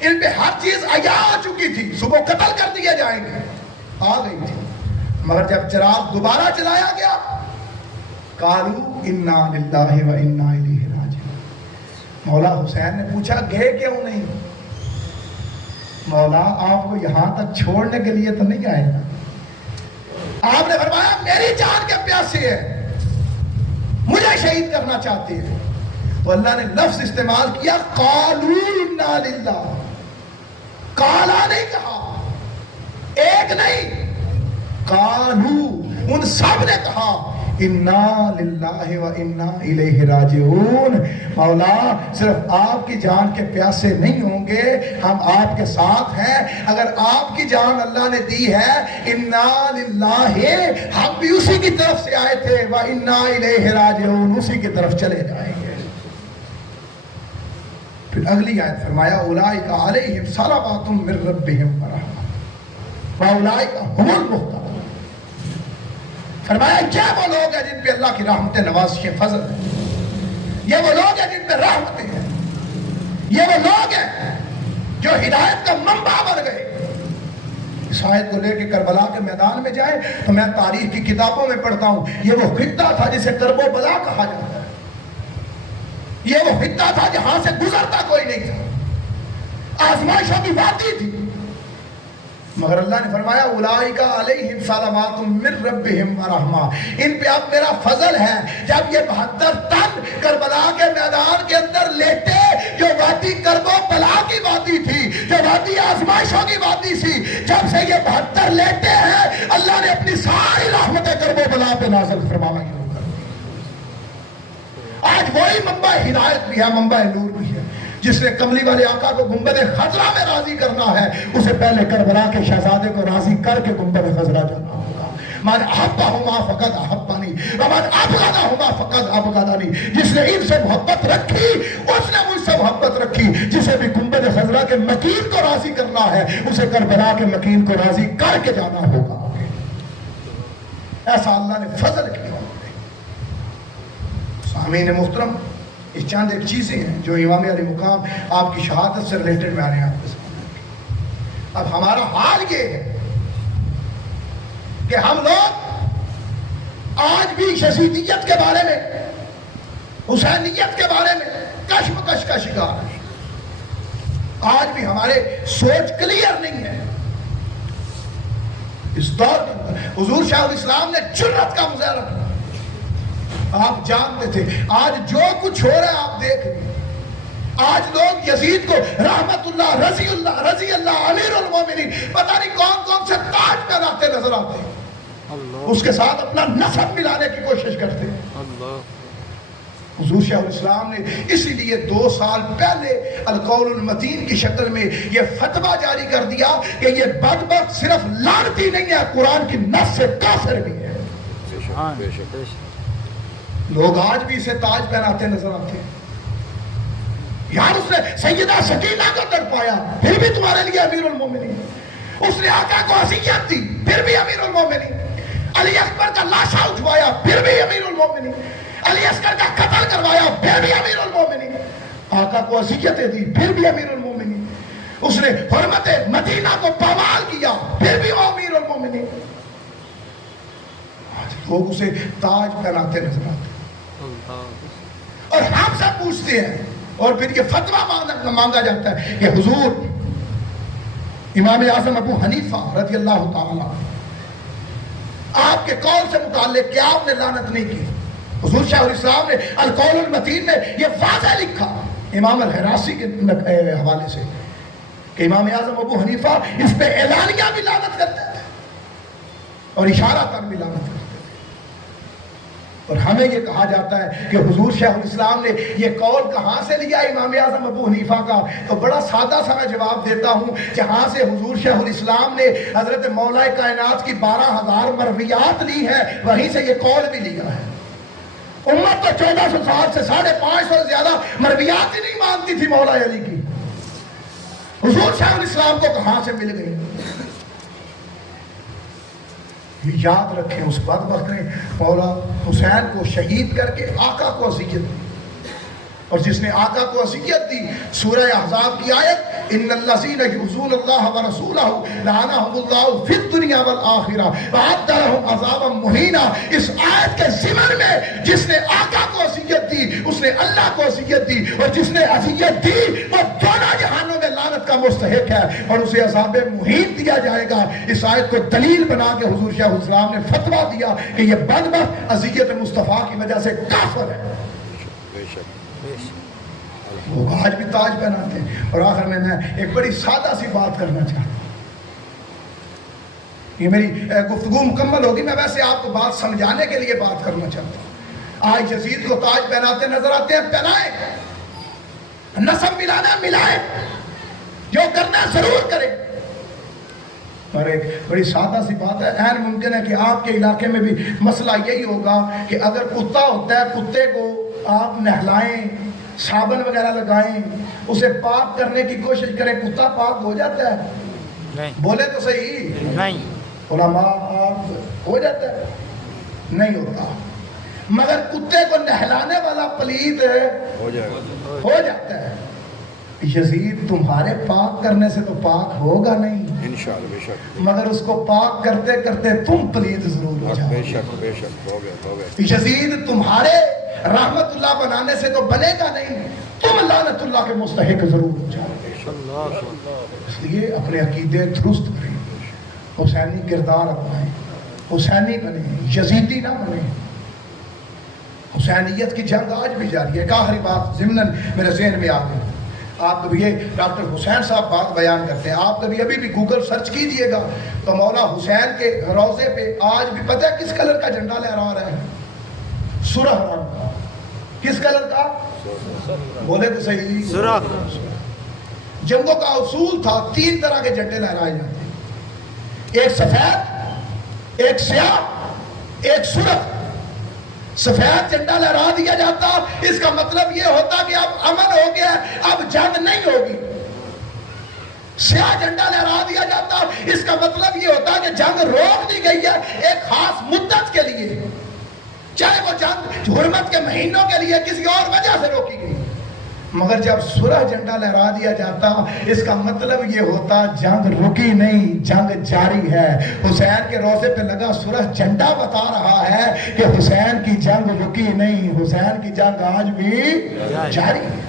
ان پہ ہر چیز عیاں آ چکی تھی، صبح قتل کر دیا جائیں گے، آ گئی تھی، مگر جب چراغ دوبارہ چلایا گیا قالوا انا للہ و انا الیہ راجعون۔ مولا حسین نے پوچھا گئے کیوں نہیں؟ مولا آپ کو یہاں تک چھوڑنے کے لیے تو نہیں آئے گا؟ آپ نے فرمایا میری جان کے پیاسے ہے، مجھے شہید کرنا چاہتے ہیں۔ تو اللہ نے لفظ استعمال کیا قالوا انا للہ، کالا نہیں کہا، ایک نہیں، قالوا، ان سب نے کہا انا للہ و انا الیہ راجعون۔ مولا صرف آپ کی جان کے پیاسے نہیں ہوں گے، ہم آپ کے ساتھ ہیں، اگر آپ کی جان اللہ نے دی ہے انا للہ، ہم بھی اسی کی طرف سے آئے تھے، و انا الیہ راجعون، اسی کی طرف چلے جائیں گے۔ پھر اگلی آیت فرمایا اولئک علیہم صلوات من ربہم ورحمۃ واولئک هم المہتدون۔ فرمایا یہ وہ لوگ ہیں جن پہ اللہ کی رحمتیں نوازشیں فضل ہیں، یہ وہ لوگ ہیں جن پہ رحمتیں ہیں، یہ وہ لوگ ہیں جو ہدایت کا منبع بن گئے۔ اس آیت کو لے کے کربلا کے میدان میں جائیں تو میں تاریخ کی کتابوں میں پڑھتا ہوں، یہ وہ خطہ تھا جسے کرب و بلا کہا جاتا ہے، یہ وہ خطہ تھا جہاں سے گزرتا کوئی نہیں تھا، آزمائشوں کی وادی تھی، مگر اللہ نے فرمایا اولئک علیہم صلوات من ربہم ورحمہ، ان پہ اب میرا فضل ہے۔ جب یہ 72 تن کربلا کے میدان کے اندر لیٹے، جو وادی کرب و بلا کی وادی تھی، جو وادی آزمائشوں کی وادی تھی، جب سے یہ 72 لیٹے ہیں اللہ نے اپنی ساری رحمتیں کرب و بلا پہ نازل فرمانا شروع کر دی۔ آج وہی منبع ہدایت بھی ہے، منبع نور بھی ہے، جس نے کملی والے آقا کو گنبد خضرا میں راضی کرنا ہے، اسے پہلے کربلا کے شہزادے کو راضی کر کے گنبد خضرا جانا ہوگا۔ من احبہما فقد احبنی ومن ابغضہما فقد ابغضنی، جس نے ان سے محبت رکھی اس نے مجھ سے محبت رکھی، جسے بھی گنبد خضرا کے مکین کو راضی کرنا ہے اسے کربلا کے مکین کو راضی کر کے جانا ہوگا۔ ایسا اللہ نے فضل کیا۔ سامعین محترم، یہ چند ایک چیزیں ہیں جو امام علی مقام آپ کی شہادت سے ریلیٹڈ میں آ رہے ہیں آپ کے سامنے۔ اب ہمارا حال یہ ہے کہ ہم لوگ آج بھی شہیدیت کے بارے میں، حسینیت کے بارے میں کشمکش کا شکار ہیں۔ آج بھی ہمارے سوچ کلیئر نہیں ہے۔ اس دور کے اندر حضور شاہ الاسلام نے جرأت کا مظاہرہ کیا، آپ جانتے تھے۔ آج جو کچھ ہو رہا ہے آپ دیکھ رہے ہیں، آج لوگ یزید کو رحمت اللہ، رضی اللہ، امیر المومنین، پتہ نہیں کون کون سے تاج پہناتے نظر آتے ہیں، اس کے ساتھ اپنا نسب ملانے کی کوشش کرتے ہیں۔ حضور شاہ الاسلام نے اسی لیے 2 سال پہلے القول المتین کی شکل میں یہ فتویٰ جاری کر دیا کہ یہ بدبخت صرف لعنتی نہیں ہے، قرآن کی نص سے کافر بھی ہے۔ لوگ آج بھی اسے تاج پہناتے نظر آتے ہیں۔ یار اس نے سیدہ سکینہ کو تڑپایا، پھر بھی تمہارے لیے امیر المومنین۔ اس نے آقا کو عصیت دی، پھر بھی امیر المومنین۔ علی اکبر کا لاشا اٹھوایا، پھر بھی امیر المومنین۔ علی اصغر کا قتل کروایا، پھر بھی امیر المومنین۔ آقا کو عصیتیں دی، پھر بھی امیر المومنین۔ اس نے حرمت مدینہ کو پامال کیا، پھر بھی وہ امیر المومنین۔ آج لوگ اسے تاج پہناتے نظر آتے ہیں اور ہم سے پوچھتے ہیں، اور پھر یہ فتویٰ مانگا جاتا ہے کہ حضور امام اعظم ابو حنیفہ رضی اللہ تعالی آپ کے قول سے متعلق کیا آپ نے لعنت نہیں کی؟ حضور شاہ الاسلام نے القول المتین میں یہ واضح لکھا امام الحراسی کے حوالے سے کہ امام اعظم ابو حنیفہ اس پہ اعلانیہ بھی لعنت کرتے تھے اور اشارہ تک بھی لعنت کرتے تھے۔ اور ہمیں یہ کہا جاتا ہے کہ حضور شیخ الاسلام نے یہ قول کہاں سے لیا امام اعظم ابو حنیفہ کا؟ تو بڑا سادہ سا میں جواب دیتا ہوں، جہاں سے حضور شیخ الاسلام نے حضرت مولا کائنات کی 12,000 مرویات لی ہیں، وہیں سے یہ قول بھی لیا ہے۔ امت تو 1400 سال سے 550 سے زیادہ مرویات ہی نہیں مانتی تھی مولا علی کی. حضور شاہ الاسلام کو کہاں سے مل گئی؟ یاد رکھیں اس بدبخت نے مولا حسین کو شہید کر کے آقا کو اذیت دی. اور جس نے آقا کو اذیت دی، سورہ احزاب کی آیت ان الذین یؤذون اللہ ورسولہ لعنہم اللہ فی الدنیا والآخرہ وأعد لهم عذابا مہینا. اس آیت کے ضمن میں جس نے آقا کو اذیت دی اس نے اللہ کو اذیت دی، اور جس نے اذیت دی وہ دونوں جہانوں میں لعنت کا مستحق ہے اور اسے عذاب مہین دیا جائے گا. اس آیت کو دلیل بنا کے حضور شاہ الاسلام نے فتویٰ دیا کہ یہ بدبخت اذیت مصطفیٰ کی وجہ سے کافر ہے. وہ آج بھی تاج پہناتے ہیں. اور آخر میں ایک بڑی سادہ سی بات کرنا چاہتا ہوں. یہ میری گفتگو مکمل ہوگی، میں ویسے آپ کو بات سمجھانے کے لیے بات کرنا چاہتا ہوں. آج یزید کو تاج پہناتے نظر آتے ہیں، پہنائیں. نسب ملانا ملائیں، جو کرنا ضرور کریں. اور ایک بڑی سادہ سی بات ہے، عین ممکن ہے کہ آپ کے علاقے میں بھی مسئلہ یہی ہوگا کہ اگر کتا ہوتا ہے، کتے کو آپ نہلائیں، صابن وغیرہ لگائیں، اسے پاک کرنے کی کوشش کریں، کتا پاک ہو جاتا ہے؟ نہیں. بولے تو صحیح. نہیں. علماء آپ ہو جاتا ہے؟ نہیں ہوتا. مگر کتے کو نہلانے والا پلید ہو جاتا ہے. یزید تمہارے پاک کرنے سے تو پاک ہوگا نہیں انشاءاللہ، بے شک، مگر اس کو پاک کرتے کرتے تم پلید ضرور ہو جاؤ. بے شک بے شک، ہو گیا. یزید تمہارے رحمت اللہ بنانے سے تو بنے گا نہیں، تم لعنت اللہ کے مستحق ضرور ہو جاؤ. اس لیے اپنے عقیدے درست کریں، حسینی کردار اپنائیں، حسینی بنیں، یزیدی نہ بنیں. حسینیت کی جنگ آج بھی جاری ہے. ایک آخری بات ضمناً میرے ذہن میں آ گئی. آپ کبھی یہ ڈاکٹر حسین صاحب بات بیان کرتے ہیں، آپ کبھی ابھی بھی گوگل سرچ کیجئے گا تو مولا حسین کے روضے پہ آج بھی پتہ ہے کس کلر کا جھنڈا لہرا رہا ہے؟ سرخ رنگ. کس کلر کا؟ بولے تو صحیح، سرخ. جنگوں کا اصول تھا 3 طرح کے جھنڈے لہرائے جاتے ہیں، ایک سفید، ایک سیاہ، ایک سرخ. سفید جھنڈا لہرا دیا جاتا، اس کا مطلب یہ ہوتا کہ اب امن ہو گیا، اب جنگ نہیں ہوگی. سیاہ جھنڈا لہرا دیا جاتا، اس کا مطلب یہ ہوتا کہ جنگ روک دی گئی ہے ایک خاص مدت کے لیے، چاہے وہ جنگ حرمت کے مہینوں کے لیے کسی اور وجہ سے روکی گئی. مگر جب سرخ جھنڈا لہرا دیا جاتا، اس کا مطلب یہ ہوتا جنگ رکی نہیں، جنگ جاری ہے. حسین کے روضے پہ لگا سرخ جھنڈا بتا رہا ہے کہ حسین کی جنگ رکی نہیں، حسین کی جنگ آج بھی جاری ہے.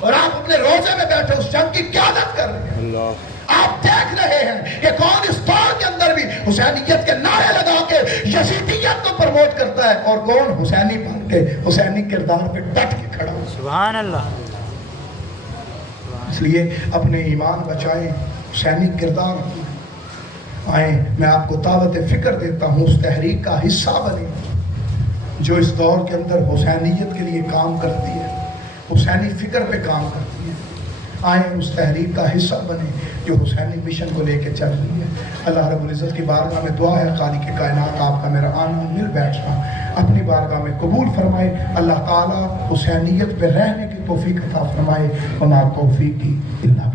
اور آپ اپنے روضے میں بیٹھے اس جنگ کی قیادت کر رہے ہیں. آپ دیکھ رہے ہیں کہ کون اس دور کے اندر بھی حسینیت کے نعرے لگا کے یزیدیت کو پروموٹ کرتا ہے اور کون حسینی بن کے حسینی کردار پہ ڈٹ کے کھڑا ہو. سبحان اللہ. اس لیے اپنے ایمان بچائیں، حسینی کردار آئیں. میں آپ کو دعوت فکر دیتا ہوں، اس تحریک کا حصہ بنیں جو اس دور کے اندر حسینیت کے لیے کام کرتی ہے، حسینی فکر پہ کام کرتی ہے. آئیں اس تحریک کا حصہ بنیں جو حسینی مشن کو لے کے چل رہی ہے. اللہ رب العزت کی بارگاہ میں دعا ہے خالق کائنات آپ کا میرا آنا مل بیٹھنا اپنی بارگاہ میں قبول فرمائے. اللہ تعالیٰ حسینیت پہ رہنے کی توفیق عطا فرمائے. وما توفیقی الا